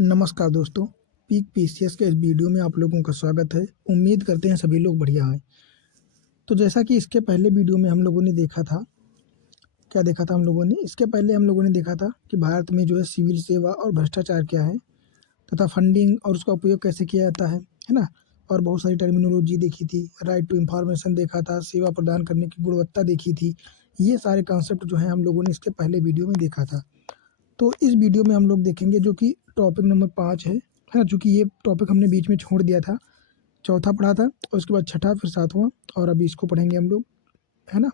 नमस्कार दोस्तों, peak PCS के इस वीडियो में आप लोगों का स्वागत है। उम्मीद करते हैं सभी लोग बढ़िया हैं। तो जैसा कि इसके पहले वीडियो में हम लोगों ने देखा था, क्या देखा था हम लोगों ने? इसके पहले हम लोगों ने देखा था कि भारत में जो है सिविल सेवा और भ्रष्टाचार क्या है तथा फंडिंग और उसका उपयोग कैसे किया जाता है ना? और बहुत सारी टर्मिनोलॉजी देखी थी, राइट टू इन्फॉर्मेशन देखा था, सेवा प्रदान करने की गुणवत्ता देखी थी। ये सारे कॉन्सेप्ट जो हैं हम लोगों ने इसके पहले वीडियो में देखा था। तो इस वीडियो में हम लोग देखेंगे जो कि टॉपिक नंबर 5 है ना? चूँकि ये टॉपिक हमने बीच में छोड़ दिया था, चौथा पढ़ा था और उसके बाद छठा फिर सातवां और अभी इसको पढ़ेंगे हम लोग, है ना?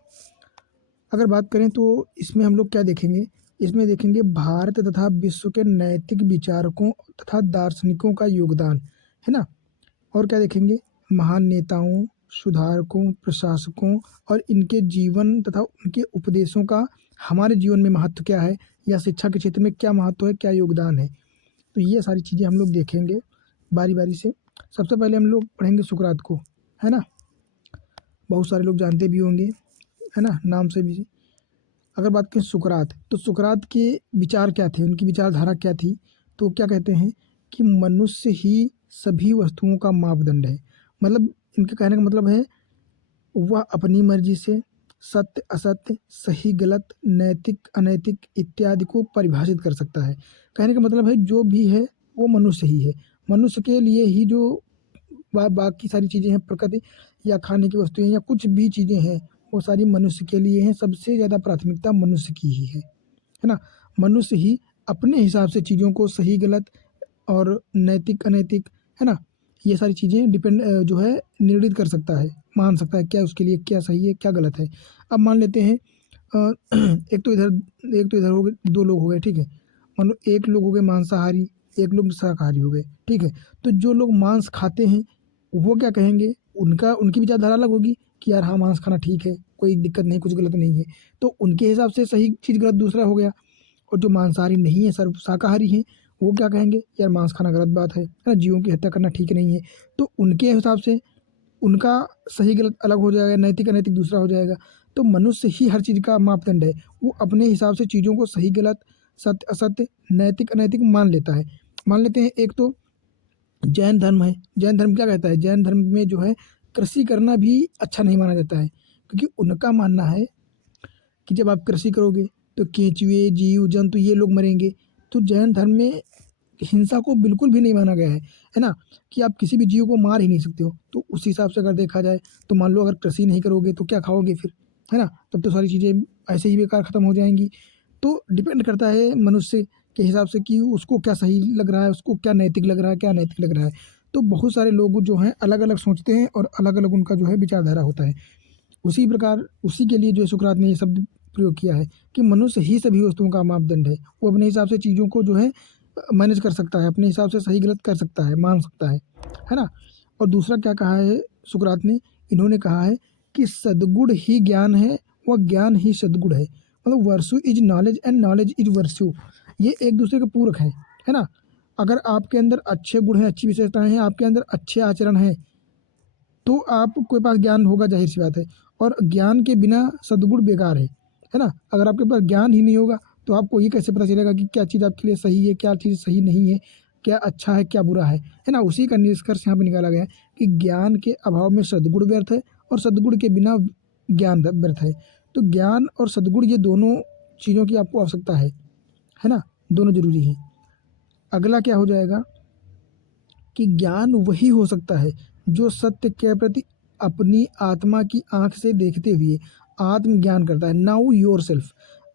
अगर बात करें तो इसमें हम लोग क्या देखेंगे? इसमें देखेंगे भारत तथा विश्व के नैतिक विचारकों तथा दार्शनिकों का योगदान, है ना? और क्या देखेंगे? महान नेताओं, सुधारकों, प्रशासकों और इनके जीवन तथा उनके उपदेशों का हमारे जीवन में महत्व क्या है या शिक्षा के क्षेत्र में क्या महत्व है, क्या योगदान है। तो ये सारी चीज़ें हम लोग देखेंगे बारी-बारी से। सबसे पहले हम लोग पढ़ेंगे सुकरात को, है ना? बहुत सारे लोग जानते भी होंगे, है ना? नाम से भी। अगर बात करें सुकरात, तो सुकरात के विचार क्या थे, उनकी विचारधारा क्या थी? तो क्या कहते हैं कि मनुष्य ही सभी वस्तुओं का मापदंड है। मतलब इनके कहने का मतलब है वह अपनी मर्जी से सत्य असत्य, सही गलत, नैतिक अनैतिक इत्यादि को परिभाषित कर सकता है। कहने का मतलब है जो भी है वो मनुष्य ही है। मनुष्य के लिए ही जो बाकी सारी चीज़ें हैं, प्रकृति या खाने की वस्तुएँ या कुछ भी चीज़ें हैं, वो सारी मनुष्य के लिए हैं। सबसे ज़्यादा प्राथमिकता मनुष्य की ही है ना? मनुष्य ही अपने हिसाब से चीज़ों को सही गलत और नैतिक अनैतिक, है ना? ये सारी चीज़ें जो है निर्णित कर सकता है, मान सकता है क्या उसके लिए क्या सही है, क्या गलत है। अब मान लेते हैं एक तो इधर हो गए, 2 लोग हो गए, ठीक है? मान लो एक लोग हो गए मांसाहारी, एक लोग शाकाहारी हो गए, ठीक है? तो जो लोग मांस खाते हैं, वो क्या कहेंगे? उनकी विचारधारा अलग होगी कि यार हाँ, मांस खाना ठीक है, कोई दिक्कत नहीं, कुछ गलत नहीं है। तो उनके हिसाब से सही चीज़ गलत दूसरा हो गया। और जो मांसाहारी नहीं है, सर्व शाकाहारी हैं, वो क्या कहेंगे? यार मांस खाना गलत बात है ना? जीवों की हत्या करना ठीक नहीं है। तो उनके हिसाब से उनका सही गलत अलग हो जाएगा, नैतिक अनैतिक दूसरा हो जाएगा। तो मनुष्य ही हर चीज़ का मापदंड है। वो अपने हिसाब से चीज़ों को सही गलत, सत्य असत्य, नैतिक अनैतिक मान लेता है। मान लेते हैं एक तो जैन धर्म है। जैन धर्म क्या कहता है? जैन धर्म में जो है कृषि करना भी अच्छा नहीं माना जाता है, क्योंकि उनका मानना है कि जब आप कृषि करोगे तो केंचुए, जीव जंतु ये लोग मरेंगे। तो जैन धर्म में हिंसा को बिल्कुल भी नहीं माना गया है ना? कि आप किसी भी जीव को मार ही नहीं सकते हो। तो उस हिसाब से अगर देखा जाए तो मान लो अगर कृषि नहीं करोगे तो क्या खाओगे फिर, है ना? तब तो सारी चीज़ें ऐसे ही बेकार ख़त्म हो जाएँगी। तो डिपेंड करता है मनुष्य के हिसाब से कि उसको क्या सही लग रहा है, उसको क्या नैतिक लग रहा है, क्या अनैतिक लग रहा है। तो बहुत सारे लोग जो हैं अलग-अलग सोचते हैं और अलग-अलग उनका जो है विचारधारा होता है। उसी प्रकार उसी के लिए जो है सुकरात ने ये शब्द प्रयोग किया है कि मनुष्य ही सभी वस्तुओं का मापदंड है। वो अपने हिसाब से चीज़ों को जो है मैनेज कर सकता है, अपने हिसाब से सही गलत कर सकता है, मान सकता है ना? और दूसरा क्या कहा है सुकरात ने? इन्होंने कहा है कि सद्गुण ही ज्ञान है व ज्ञान ही सद्गुण है। मतलब virtue is knowledge and knowledge is virtue. ये एक दूसरे के पूरक हैं, है ना? अगर आपके अंदर अच्छे गुण हैं, अच्छी विशेषताएँ हैं, आपके अंदर अच्छे आचरण हैं, तो आपके पास ज्ञान होगा, ज़ाहिर-सी बात है। और ज्ञान के बिना सद्गुण बेकार है ना? अगर आपके पास ज्ञान ही नहीं होगा, तो आपको ये कैसे पता चलेगा कि क्या चीज़ आपके लिए सही है, क्या चीज़ सही नहीं है, क्या अच्छा है, क्या बुरा है ना? उसी का निष्कर्ष यहाँ पे निकाला गया है कि ज्ञान के अभाव में सद्गुण व्यर्थ है और सद्गुण के बिना ज्ञान व्यर्थ है। तो ज्ञान और सद्गुण ये दोनों चीज़ों की आपको आवश्यकता है ना? दोनों ज़रूरी हैं। अगला क्या हो जाएगा कि ज्ञान वही हो सकता है जो सत्य के प्रति अपनी आत्मा की आंख से देखते हुए आत्मज्ञान करता है। Now your self.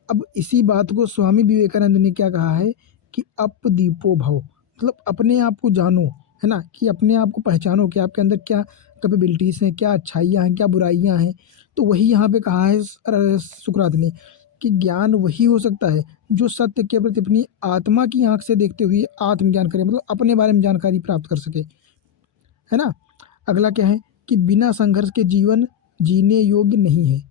अब इसी बात को स्वामी विवेकानंद ने क्या कहा है कि अपदीपो भव, मतलब अपने आप को जानो, है ना? कि अपने आप को पहचानो कि आपके अंदर क्या कैपेबिलिटीज़ हैं, क्या अच्छाइयाँ हैं, क्या बुराइयाँ हैं। तो वही यहाँ पे कहा है सुकरात ने कि ज्ञान वही हो सकता है जो सत्य के प्रति अपनी आत्मा की आंख से देखते हुए आत्मज्ञान करे, मतलब अपने बारे में जानकारी प्राप्त कर सके, है ना? अगला क्या है कि बिना संघर्ष के जीवन जीने योग्य नहीं है।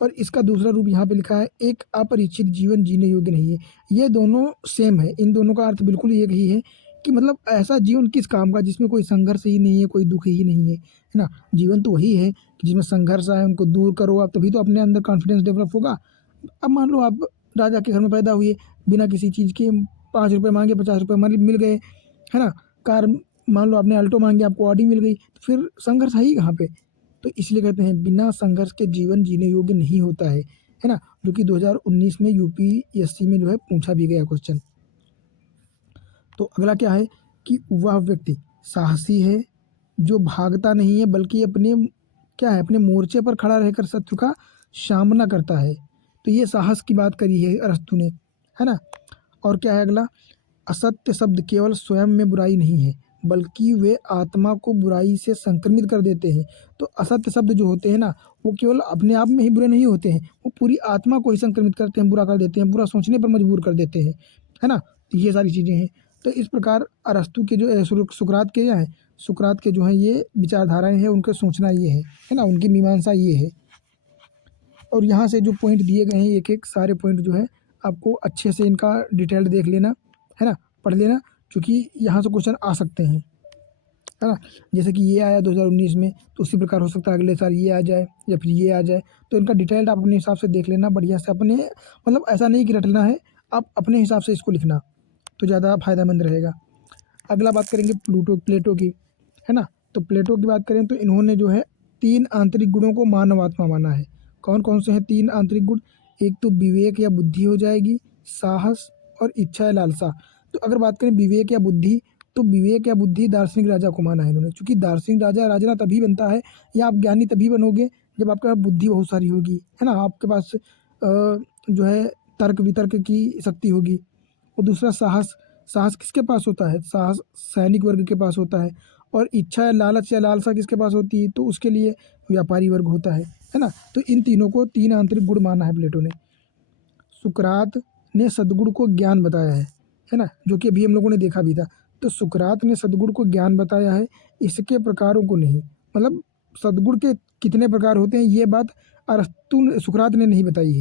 और इसका दूसरा रूप यहाँ पे लिखा है एक अपरिचित जीवन जीने योग्य नहीं है। ये दोनों सेम है, इन दोनों का अर्थ बिल्कुल एक ही है कि मतलब ऐसा जीवन किस काम का जिसमें कोई संघर्ष ही नहीं है, कोई दुख ही नहीं है ना? जीवन तो वही है कि जिसमें संघर्ष आए उनको दूर करो आप, तभी तो अपने अंदर कॉन्फिडेंस डेवलप होगा। अब मान लो आप राजा के घर में पैदा हुए, बिना किसी चीज़ के 5 रुपए माँगे, 50 रुपए मिल गए, है ना। कार मान लो आपने अल्टो मांगी, आपको ऑडी मिल गई, तो फिर संघर्ष है ही कहाँ पे। तो इसलिए कहते हैं बिना संघर्ष के जीवन जीने योग्य नहीं होता है ना। जो कि 2019 में यूपीएससी में जो है पूछा भी गया क्वेश्चन। तो अगला क्या है कि वह व्यक्ति साहसी है जो भागता नहीं है बल्कि अपने क्या है अपने मोर्चे पर खड़ा रहकर शत्रु का सामना करता है। तो ये साहस की बात करी है अरस्तु ने, है ना। और क्या है अगला, असत्य शब्द केवल स्वयं में बुराई नहीं है बल्कि वे आत्मा को बुराई से संक्रमित कर देते हैं। तो असत्य शब्द जो होते हैं ना, वो केवल अपने आप में ही बुरे नहीं होते हैं, वो पूरी आत्मा को ही संक्रमित करते हैं, बुरा कर देते हैं, बुरा सोचने पर मजबूर कर देते हैं, है ना। तो ये सारी चीज़ें हैं। तो इस प्रकार अरस्तु के जो सुकरात के क्या है, सुकरात के जो हैं ये विचारधाराएं हैं, उनका सोचना ये है ना, उनकी मीमांसा ये है। और यहाँ से जो पॉइंट दिए गए हैं एक एक सारे पॉइंट जो है आपको अच्छे से इनका डिटेल्ड देख लेना, है ना, पढ़ लेना, क्योंकि यहाँ से क्वेश्चन आ सकते हैं, है ना। जैसे कि ये आया 2019 में, तो उसी प्रकार हो सकता है अगले साल ये आ जाए या फिर ये आ जाए। तो इनका डिटेल्ड आप अपने हिसाब से देख लेना बढ़िया से, अपने मतलब ऐसा नहीं कि रटना है, आप अपने हिसाब से इसको लिखना तो ज़्यादा फायदेमंद रहेगा। अगला बात करेंगे प्लेटो की, है ना। तो प्लेटो की बात करें तो इन्होंने जो है 3 आंतरिक गुणों को मानव आत्मा माना है। कौन कौन से हैं 3 आंतरिक गुण? एक तो विवेक या बुद्धि हो जाएगी, साहस और इच्छा या लालसा। तो अगर बात करें विवेक या बुद्धि, तो विवेक या बुद्धि दार्शनिक राजा को माना है इन्होंने, क्योंकि दार्शनिक राजा तभी बनता है या आप ज्ञानी तभी बनोगे जब आपके पास बुद्धि बहुत सारी होगी, है ना, आपके पास जो है तर्क वितर्क की शक्ति होगी। और दूसरा साहस, साहस किसके पास होता है? साहस सैनिक वर्ग के पास होता है। और इच्छा या लालच या लालसा किसके पास होती है? तो उसके लिए व्यापारी वर्ग होता है ना। तो इन तीनों को 3 आंतरिक गुण माना है प्लेटो ने। सुकरात ने सद्गुण को ज्ञान बताया है ना, जो कि अभी हम लोगों ने देखा भी था। तो सुकरात ने सद्गुण को ज्ञान बताया है, इसके प्रकारों को नहीं। मतलब सद्गुण के कितने प्रकार होते हैं ये बात सुकरात ने नहीं बताई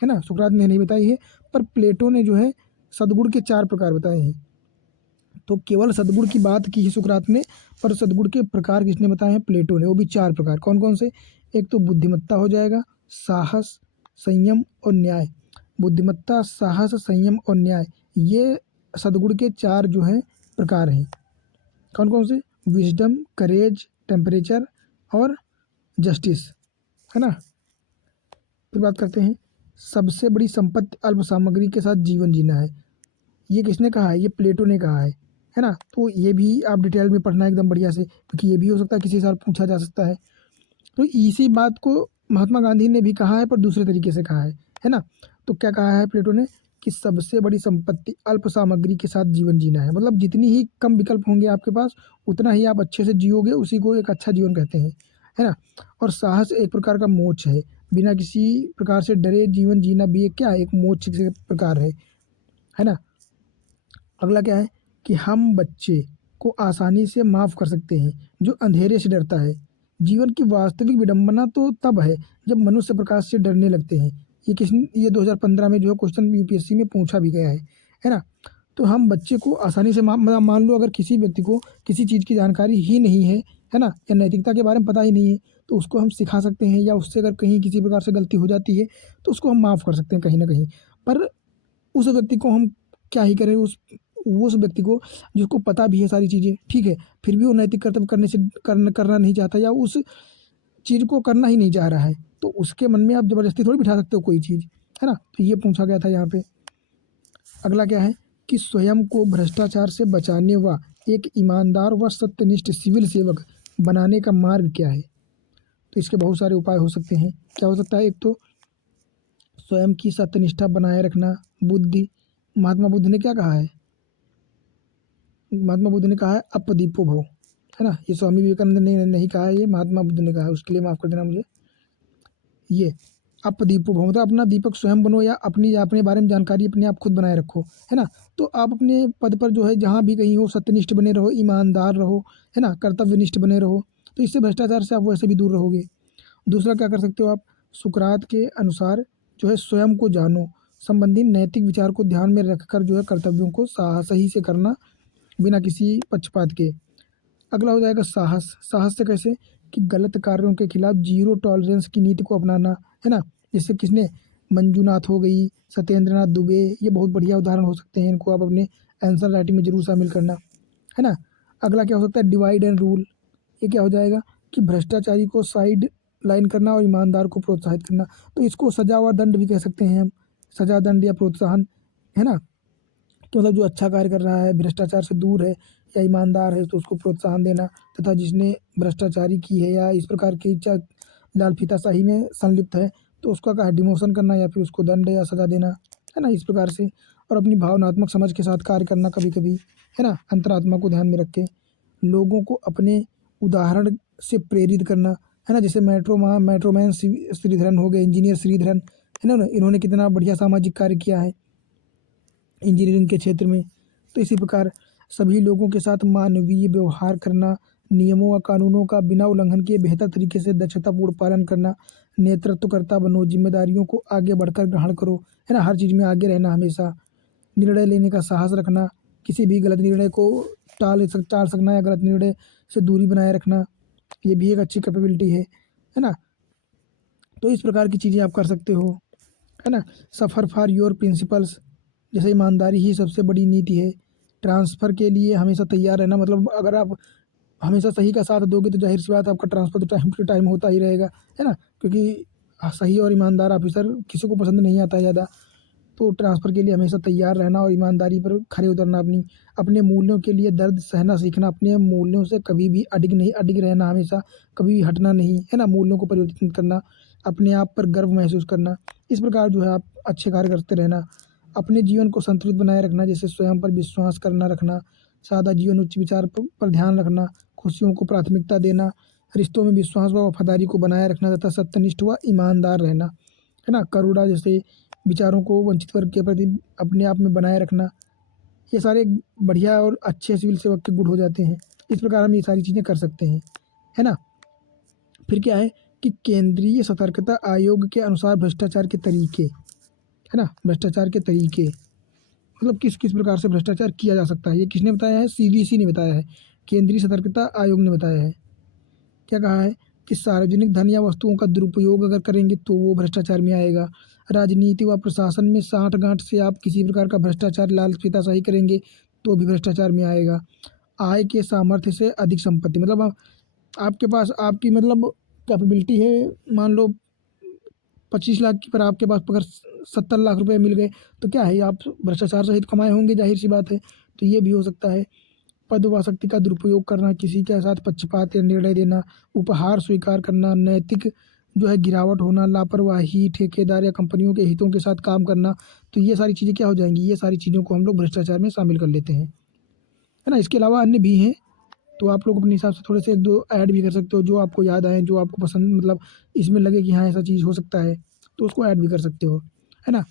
है ना, सुकरात ने नहीं बताई है, पर प्लेटो ने जो है सद्गुण के 4 प्रकार बताए हैं। तो केवल सद्गुण की बात की है सुकरात ने, पर सद्गुण के प्रकार किसने बताए हैं? प्लेटो ने, वो भी 4 प्रकार। कौन कौन से? एक तो बुद्धिमत्ता हो जाएगा, साहस, संयम और न्याय। बुद्धिमत्ता, साहस, संयम और न्याय, ये सद्गुण के 4 जो हैं प्रकार हैं। कौन कौन से? विजडम, करेज, टेम्परेचर और जस्टिस, है ना। फिर बात करते हैं, सबसे बड़ी संपत्ति अल्प सामग्री के साथ जीवन जीना है। ये किसने कहा है? ये प्लेटो ने कहा है ना। तो ये भी आप डिटेल में पढ़ना एकदम बढ़िया से, क्योंकि ये भी हो सकता है किसी साल पूछा जा सकता है। तो इसी बात को महात्मा गांधी ने भी कहा है, पर दूसरे तरीके से कहा है ना। तो क्या कहा है प्लेटो ने कि सबसे बड़ी संपत्ति अल्प सामग्री के साथ जीवन जीना है। मतलब जितनी ही कम विकल्प होंगे आपके पास, उतना ही आप अच्छे से जियोगे, उसी को एक अच्छा जीवन कहते हैं, है ना। और साहस एक प्रकार का मोक्ष है, बिना किसी प्रकार से डरे जीवन जीना भी एक क्या है, एक मोक्ष के प्रकार है ना। अगला क्या है कि हम बच्चे को आसानी से माफ़ कर सकते हैं जो अंधेरे से डरता है। जीवन की वास्तविक विडंबना तो तब है जब मनुष्य प्रकाश से डरने लगते हैं। ये 2015 में जो है क्वेश्चन यूपीएससी में पूछा भी गया है ना। तो हम बच्चे को आसानी से मान लो अगर किसी व्यक्ति को किसी चीज़ की जानकारी ही नहीं है ना, या नैतिकता के बारे में पता ही नहीं है, तो उसको हम सिखा सकते हैं, या उससे अगर कहीं किसी प्रकार से गलती हो जाती है तो उसको हम माफ़ कर सकते हैं कहीं ना कहीं। पर उस व्यक्ति को हम क्या ही करें, उस व्यक्ति को जिसको पता भी है सारी चीज़ें, ठीक है, फिर भी वो नैतिक कर्तव्य करना नहीं चाहता, या उस चीज़ को करना ही नहीं चाह रहा है, तो उसके मन में आप ज़बरदस्ती थोड़ी बिठा सकते हो कोई चीज़, है ना। तो ये पूछा गया था यहाँ पे। अगला क्या है कि स्वयं को भ्रष्टाचार से बचाने व एक ईमानदार व सत्यनिष्ठ सिविल सेवक बनाने का मार्ग क्या है? तो इसके बहुत सारे उपाय हो सकते हैं। क्या हो सकता है? एक तो स्वयं की सत्यनिष्ठा बनाए रखना, बुद्धि। महात्मा बुद्ध ने क्या कहा है? महात्मा बुद्ध ने कहा है अपदीपो भव, है ना। ये स्वामी विवेकानंद ने नहीं कहा है, ये महात्मा बुद्ध ने कहा है, उसके लिए माफ़ कर देना मुझे। ये अपदीपो भव मतलब अपना दीपक स्वयं बनो, या अपने बारे में जानकारी अपने आप खुद बनाए रखो, है ना। तो आप अपने पद पर जो है जहाँ भी कहीं हो सत्यनिष्ठ बने रहो, ईमानदार रहो, है ना, कर्तव्यनिष्ठ बने रहो, तो इससे भ्रष्टाचार से आप वैसे भी दूर रहोगे। दूसरा क्या कर सकते हो आप? सुकरात के अनुसार जो है स्वयं को जानो संबंधी नैतिक विचार को ध्यान में रखकर जो है कर्तव्यों को सही से करना बिना किसी पक्षपात के। अगला हो जाएगा साहस। साहस से कैसे कि गलत कार्यों के खिलाफ जीरो टॉलरेंस की नीति को अपनाना, है ना। जैसे किसने? मंजूनाथ हो गई, सत्येंद्र नाथ दुबे, ये बहुत बढ़िया उदाहरण हो सकते हैं, इनको आप अपने आंसर राइटिंग में जरूर शामिल करना। है ना। अगला क्या हो सकता है, डिवाइड एंड रूल। ये क्या हो जाएगा कि भ्रष्टाचारी को साइड लाइन करना और ईमानदार को प्रोत्साहित करना। तो इसको सजा व दंड भी कह सकते हैं हम, सजा दंड या प्रोत्साहन, है ना। तो मतलब जो अच्छा कार्य कर रहा है, भ्रष्टाचार से दूर है या ईमानदार है, तो उसको प्रोत्साहन देना, तथा जिसने भ्रष्टाचारी की है या इस प्रकार की लाल फीताशाही में संलिप्त है, तो उसका क्या है, डिमोशन करना या फिर उसको दंड या सजा देना, है ना, इस प्रकार से। और अपनी भावनात्मक समझ के साथ कार्य करना कभी कभी, है ना, अंतरात्मा को ध्यान में रख के लोगों को अपने उदाहरण से प्रेरित करना, है ना। जैसे मेट्रोमैन श्रीधरन हो गए, इंजीनियर श्रीधरन, है ना, इन्होंने कितना बढ़िया सामाजिक कार्य किया है इंजीनियरिंग के क्षेत्र में। तो इसी प्रकार सभी लोगों के साथ मानवीय व्यवहार करना, नियमों व कानूनों का बिना उल्लंघन किए बेहतर तरीके से दक्षतापूर्ण पालन करना, नेतृत्वकर्ता बनो, जिम्मेदारियों को आगे बढ़कर ग्रहण करो, है ना, हर चीज़ में आगे रहना हमेशा, निर्णय लेने का साहस रखना, किसी भी गलत निर्णय को टाल सकना या गलत निर्णय से दूरी बनाए रखना, ये भी एक अच्छी कैपेबिलिटी है ना। तो इस प्रकार की चीज़ें आप कर सकते हो, है ना। सफ़र फॉर योर प्रिंसिपल्स, जैसे ईमानदारी ही सबसे बड़ी नीति है। ट्रांसफ़र के लिए हमेशा तैयार रहना, मतलब अगर आप हमेशा सही का साथ दोगे तो जाहिर सी बात आपका ट्रांसफ़र तो टाइम टू टाइम होता ही रहेगा, है ना। क्योंकि सही और ईमानदार ऑफिसर किसी को पसंद नहीं आता है ज़्यादा। तो ट्रांसफ़र के लिए हमेशा तैयार रहना और ईमानदारी पर खरे उतरना, अपने मूल्यों के लिए दर्द सहना सीखना, अपने मूल्यों से कभी भी अडिग रहना, हमेशा कभी भी हटना नहीं, है ना, मूल्यों को परिवर्तित करना, अपने आप पर गर्व महसूस करना। इस प्रकार जो है आप अच्छे कार्य करते रहना, अपने जीवन को संतुलित बनाए रखना, जैसे स्वयं पर विश्वास करना रखना, सादा जीवन, उच्च विचार पर ध्यान रखना, खुशियों को प्राथमिकता देना, रिश्तों में विश्वास व वफादारी को बनाए रखना तथा सत्यनिष्ठ व ईमानदार रहना, है ना। करुणा जैसे विचारों को वंचित वर्ग के प्रति अपने आप में बनाए रखना, ये सारे बढ़िया और अच्छे सिविल सेवक के गुण हो जाते हैं। इस प्रकार हम ये सारी चीज़ें कर सकते हैं, है ना। फिर क्या है कि केंद्रीय सतर्कता आयोग के अनुसार भ्रष्टाचार के तरीके, है ना, भ्रष्टाचार के तरीके मतलब किस किस प्रकार से भ्रष्टाचार किया जा सकता है, ये किसने बताया है, सीवीसी ने बताया है, केंद्रीय सतर्कता आयोग ने बताया है। क्या कहा है कि सार्वजनिक धन या वस्तुओं का दुरुपयोग अगर करेंगे तो वो भ्रष्टाचार में आएगा। राजनीति व प्रशासन में साठगांठ से आप किसी प्रकार का भ्रष्टाचार, लालफीताशाही करेंगे तो भी भ्रष्टाचार में आएगा। आय के सामर्थ्य से अधिक संपत्ति, मतलब आपके पास आपकी मतलब कैपेबिलिटी है, मान लो 25 लाख की, पर आपके पास अगर 70 लाख रुपए मिल गए तो क्या है, आप भ्रष्टाचार सहित कमाए होंगे, जाहिर सी बात है। तो ये भी हो सकता है। पद व शक्ति का दुरुपयोग करना, किसी के साथ पक्षपात या निर्णय देना, उपहार स्वीकार करना, नैतिक जो है गिरावट होना, लापरवाही, ठेकेदार या कंपनियों के हितों के साथ काम करना, तो ये सारी चीज़ें क्या हो जाएंगी, ये सारी चीज़ों को हम लोग भ्रष्टाचार में शामिल कर लेते हैं, है ना। इसके अलावा अन्य भी हैं, तो आप लोग अपने हिसाब से थोड़े से एक दो ऐड भी कर सकते हो, जो आपको याद आए, जो आपको पसंद, मतलब इसमें लगे कि हाँ ऐसा चीज़ हो सकता है, तो उसको ऐड भी कर सकते हो, है ना।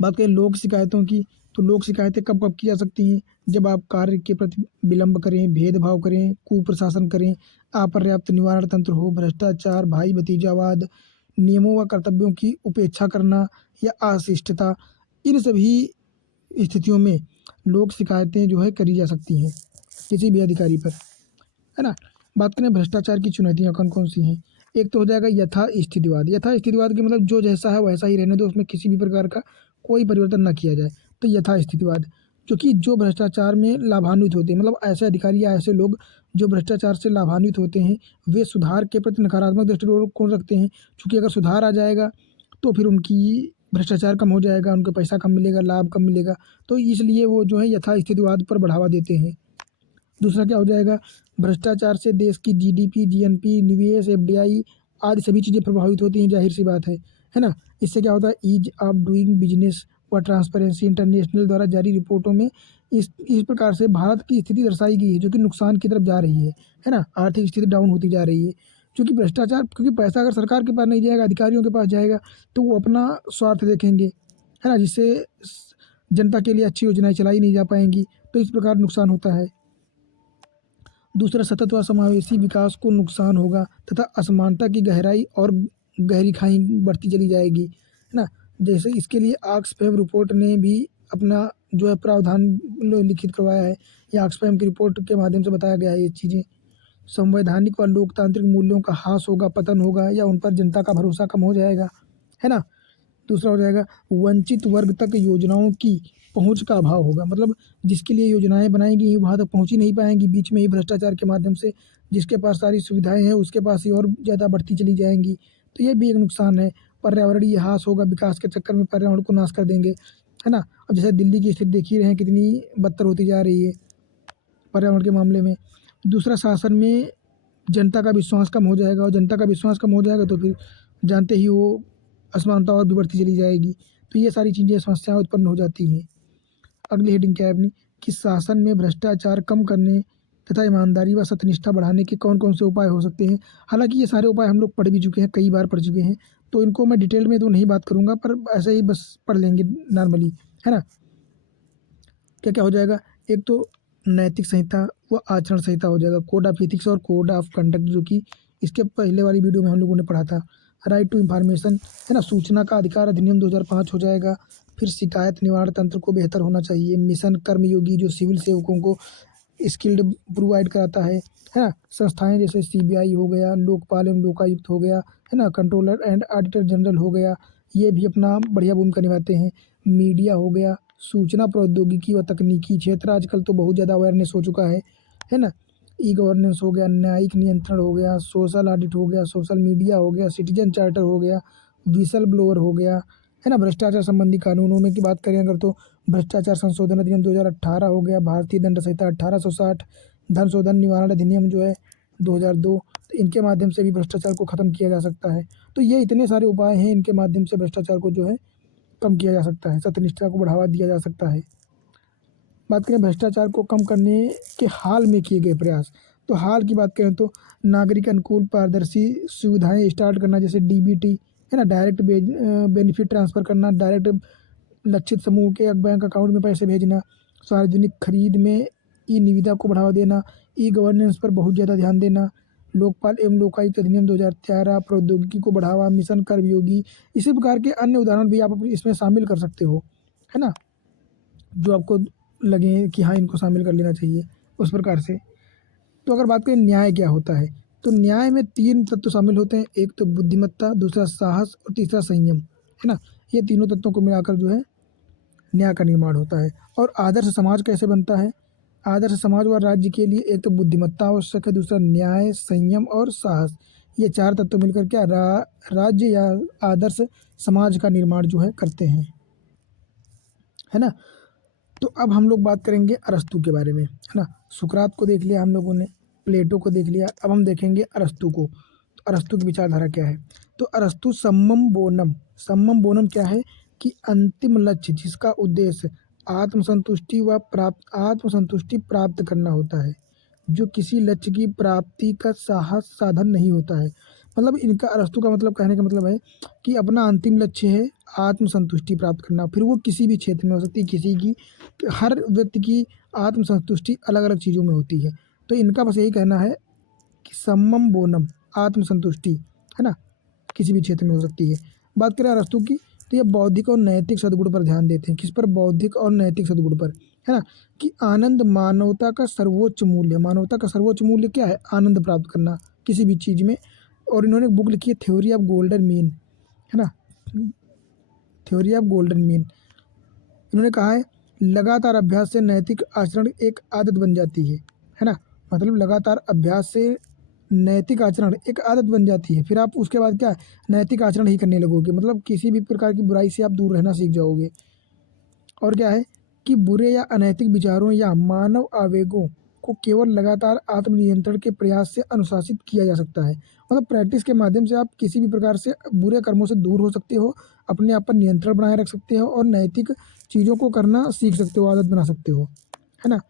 बात करें लोक शिकायतों की, तो लोक शिकायतें कब कब की जा सकती हैं, जब आप कार्य के प्रति विलंब करें, भेदभाव करें, कुप्रशासन करें, अपर्याप्त निवारण तंत्र हो, भ्रष्टाचार, भाई भतीजावाद, नियमों व कर्तव्यों की उपेक्षा करना या अशिष्टता, इन सभी स्थितियों में लोक शिकायतें जो है करी जा सकती हैं किसी भी अधिकारी पर, है ना। बात करें भ्रष्टाचार की चुनौतियाँ कौन कौन सी हैं, एक तो हो जाएगा यथास्थितिवाद। यथास्थितिवाद की मतलब जो जैसा है वैसा ही रहने दो, उसमें किसी भी प्रकार का कोई परिवर्तन ना किया जाए, तो यथास्थितिवाद। क्योंकि जो भ्रष्टाचार में लाभान्वित होते हैं, मतलब ऐसे अधिकारी या ऐसे लोग जो भ्रष्टाचार से लाभान्वित होते हैं, वे सुधार के प्रति नकारात्मक दृष्टिकोण रखते हैं। क्योंकि अगर सुधार आ जाएगा तो फिर उनकी भ्रष्टाचार कम हो जाएगा, उनको पैसा कम मिलेगा, लाभ कम मिलेगा, तो इसलिए वो जो है यथास्थितिवाद पर बढ़ावा देते हैं। दूसरा क्या हो जाएगा, भ्रष्टाचार से देश की जीडीपी, जीएनपी, निवेश, एफडीआई आदि सभी चीज़ें प्रभावित होती हैं, जाहिर सी बात है ना। इससे क्या होता है, ईज ऑफ डूइंग बिजनेस व ट्रांसपेरेंसी इंटरनेशनल द्वारा जारी रिपोर्टों में इस प्रकार से भारत की स्थिति दर्शाई गई है, जो कि नुकसान की तरफ जा रही है ना, आर्थिक स्थिति डाउन होती जा रही है। क्योंकि भ्रष्टाचार, क्योंकि पैसा अगर सरकार के पास नहीं जाएगा, अधिकारियों के पास जाएगा, तो वो अपना स्वार्थ देखेंगे, है ना, जिससे जनता के लिए अच्छी योजनाएं चलाई नहीं जा पाएंगी, तो इस प्रकार नुकसान होता है। दूसरा, सतत व समावेशी विकास को नुकसान होगा तथा असमानता की गहराई और गहरी खाई बढ़ती चली जाएगी, है ना। जैसे इसके लिए ऑक्सफैम रिपोर्ट ने भी अपना जो है प्रावधान लिखित करवाया है, या ऑक्सफैम की रिपोर्ट के माध्यम से बताया गया है ये चीज़ें। संवैधानिक व लोकतांत्रिक मूल्यों का ह्रास होगा, पतन होगा, या उन पर जनता का भरोसा कम हो जाएगा, है ना। दूसरा हो जाएगा, वंचित वर्ग तक योजनाओं की पहुँच का अभाव होगा, मतलब जिसके लिए योजनाएँ बनाई गई वहाँ तक पहुँच ही नहीं पाएँगी, बीच में ही भ्रष्टाचार के माध्यम से जिसके पास सारी सुविधाएँ हैं उसके पास ही और ज़्यादा बढ़ती चली जाएँगी, तो ये भी एक नुकसान है। पर्यावरणीय ह्रास होगा, विकास के चक्कर में पर्यावरण को नाश कर देंगे, है ना? अब जैसे दिल्ली की स्थिति देख ही रहे हैं कितनी बदतर होती जा रही है पर्यावरण के मामले में। दूसरा, शासन में जनता का विश्वास कम हो जाएगा, और जनता का विश्वास कम हो जाएगा तो फिर जानते ही वो असमानता और भी बढ़ती चली जाएगी। तो ये सारी चीज़ें समस्याएँ उत्पन्न हो जाती हैं। अगली हेडिंग क्या है अपनी, कि शासन में भ्रष्टाचार कम करने तथा ईमानदारी व सत्यनिष्ठा बढ़ाने के कौन-कौन से उपाय हो सकते हैं। हालाँकि ये सारे उपाय हम लोग पढ़ भी चुके हैं, कई बार पढ़ चुके हैं, तो इनको मैं डिटेल में तो नहीं बात करूँगा, पर ऐसे ही बस पढ़ लेंगे नॉर्मली, है ना? क्या-क्या हो जाएगा, एक तो नैतिक संहिता व आचरण संहिता हो जाएगा, कोड ऑफ एथिक्स और कोड ऑफ कंडक्ट, जो कि इसके पहले वाली वीडियो में हम लोगों ने पढ़ा था। राइट टू इन्फॉर्मेशन, है ना, सूचना का अधिकार अधिनियम 2005 हो जाएगा। फिर शिकायत निवारण तंत्र को बेहतर होना चाहिए। मिशन कर्मयोगी जो सिविल सेवकों को स्किल्ड प्रोवाइड कराता है ना? संस्थाएँ जैसे सीबीआई हो गया, लोकपाल एवं लोकायुक्त हो गया, है ना? कंट्रोलर एंड ऑडिटर जनरल हो गया, ये भी अपना बढ़िया भूमिका निभाते हैं। मीडिया हो गया, सूचना प्रौद्योगिकी व तकनीकी क्षेत्र आजकल तो बहुत ज़्यादा अवेयरनेस हो चुका है ना? ई गवर्नेंस हो गया, न्यायिक नियंत्रण हो गया, सोशल ऑडिट हो गया, सोशल मीडिया हो गया, सिटीजन चार्टर हो गया, व्हिसल ब्लोअर हो गया, है ना? भ्रष्टाचार संबंधी कानूनों में की बात करें अगर, तो भ्रष्टाचार संशोधन अधिनियम 2018 हो गया, भारतीय दंड संहिता 1860, धन शोधन निवारण अधिनियम जो है 2002, तो इनके माध्यम से भी भ्रष्टाचार को ख़त्म किया जा सकता है। तो ये इतने सारे उपाय हैं, इनके माध्यम से भ्रष्टाचार को जो है कम किया जा सकता है, सत्यनिष्ठा को बढ़ावा दिया जा सकता है। बात करें भ्रष्टाचार को कम करने के हाल में किए गए प्रयास, तो हाल की बात करें तो नागरिक अनुकूल पारदर्शी सुविधाएं स्टार्ट करना, जैसे डीबीटी, है ना, डायरेक्ट बेनिफिट ट्रांसफ़र करना, डायरेक्ट लक्षित समूह के बैंक अकाउंट में पैसे भेजना, सार्वजनिक खरीद में ई निविदा को बढ़ावा देना, ई गवर्नेंस पर बहुत ज़्यादा ध्यान देना, लोकपाल एवं लोकायुक्त अधिनियम 2013, प्रौद्योगिकी को बढ़ावा, मिशन कर्मयोगी, इसी प्रकार के अन्य उदाहरण भी आप इसमें शामिल कर सकते हो, है ना? जो आपको लगे कि हाँ इनको शामिल कर लेना चाहिए, उस प्रकार से। तो अगर बात करें न्याय क्या होता है, तो न्याय में 3 तत्व शामिल होते हैं, एक तो बुद्धिमत्ता, दूसरा साहस और तीसरा संयम, है ना? ये तीनों तत्वों को मिलाकर जो है न्याय का निर्माण होता है। और आदर्श समाज कैसे बनता है? आदर्श समाज व राज्य के लिए एक तो बुद्धिमत्ता आवश्यक है, दूसरा न्याय, संयम और साहस। ये 4 तत्व मिलकर क्या राज्य या आदर्श समाज का निर्माण जो है करते हैं, है ना? तो अब हम लोग बात करेंगे अरस्तू के बारे में, है ना? सुकरात को देख लिया हम लोगों ने, प्लेटो को देख लिया, अब हम देखेंगे अरस्तू को। तो अरस्तू की विचारधारा क्या है? तो अरस्तू सम्मम बोनम क्या है, कि अंतिम लक्ष्य जिसका उद्देश्य आत्मसंतुष्टि प्राप्त करना होता है, जो किसी लक्ष्य की प्राप्ति का साधन नहीं होता है। मतलब इनका, अरस्तू का मतलब, कहने का मतलब है कि अपना अंतिम लक्ष्य है आत्मसंतुष्टि प्राप्त करना, फिर वो किसी भी क्षेत्र में हो सकती है, किसी की, हर व्यक्ति की आत्मसंतुष्टि अलग अलग चीज़ों में होती है। तो इनका बस यही कहना है कि सम्मम बोनम, आत्मसंतुष्टि, है ना, किसी भी क्षेत्र में हो सकती है। बात करें अरस्तू की, तो ये बौद्धिक और नैतिक सद्गुण पर ध्यान देते हैं। किस पर? बौद्धिक और नैतिक सद्गुण पर, है ना, कि आनंद मानवता का सर्वोच्च मूल्य, मानवता का सर्वोच्च मूल्य क्या है? आनंद प्राप्त करना किसी भी चीज़ में। और इन्होंने एक बुक लिखी है, थ्योरी ऑफ गोल्डन मीन, है ना, थ्योरी ऑफ गोल्डन मीन। इन्होंने कहा है लगातार अभ्यास से नैतिक आचरण एक आदत बन जाती है ना, मतलब लगातार अभ्यास से नैतिक आचरण एक आदत बन जाती है, फिर आप उसके बाद क्या नैतिक आचरण ही करने लगोगे, मतलब किसी भी प्रकार की बुराई से आप दूर रहना सीख जाओगे। और क्या है कि बुरे या अनैतिक विचारों या मानव आवेगों को केवल लगातार आत्मनियंत्रण के प्रयास से अनुशासित किया जा सकता है। मतलब प्रैक्टिस के माध्यम से आप किसी भी प्रकार से बुरे कर्मों से दूर हो सकते हो, अपने आप पर नियंत्रण बनाए रख सकते हो और नैतिक चीज़ों को करना सीख सकते हो, आदत बना सकते हो, है ना?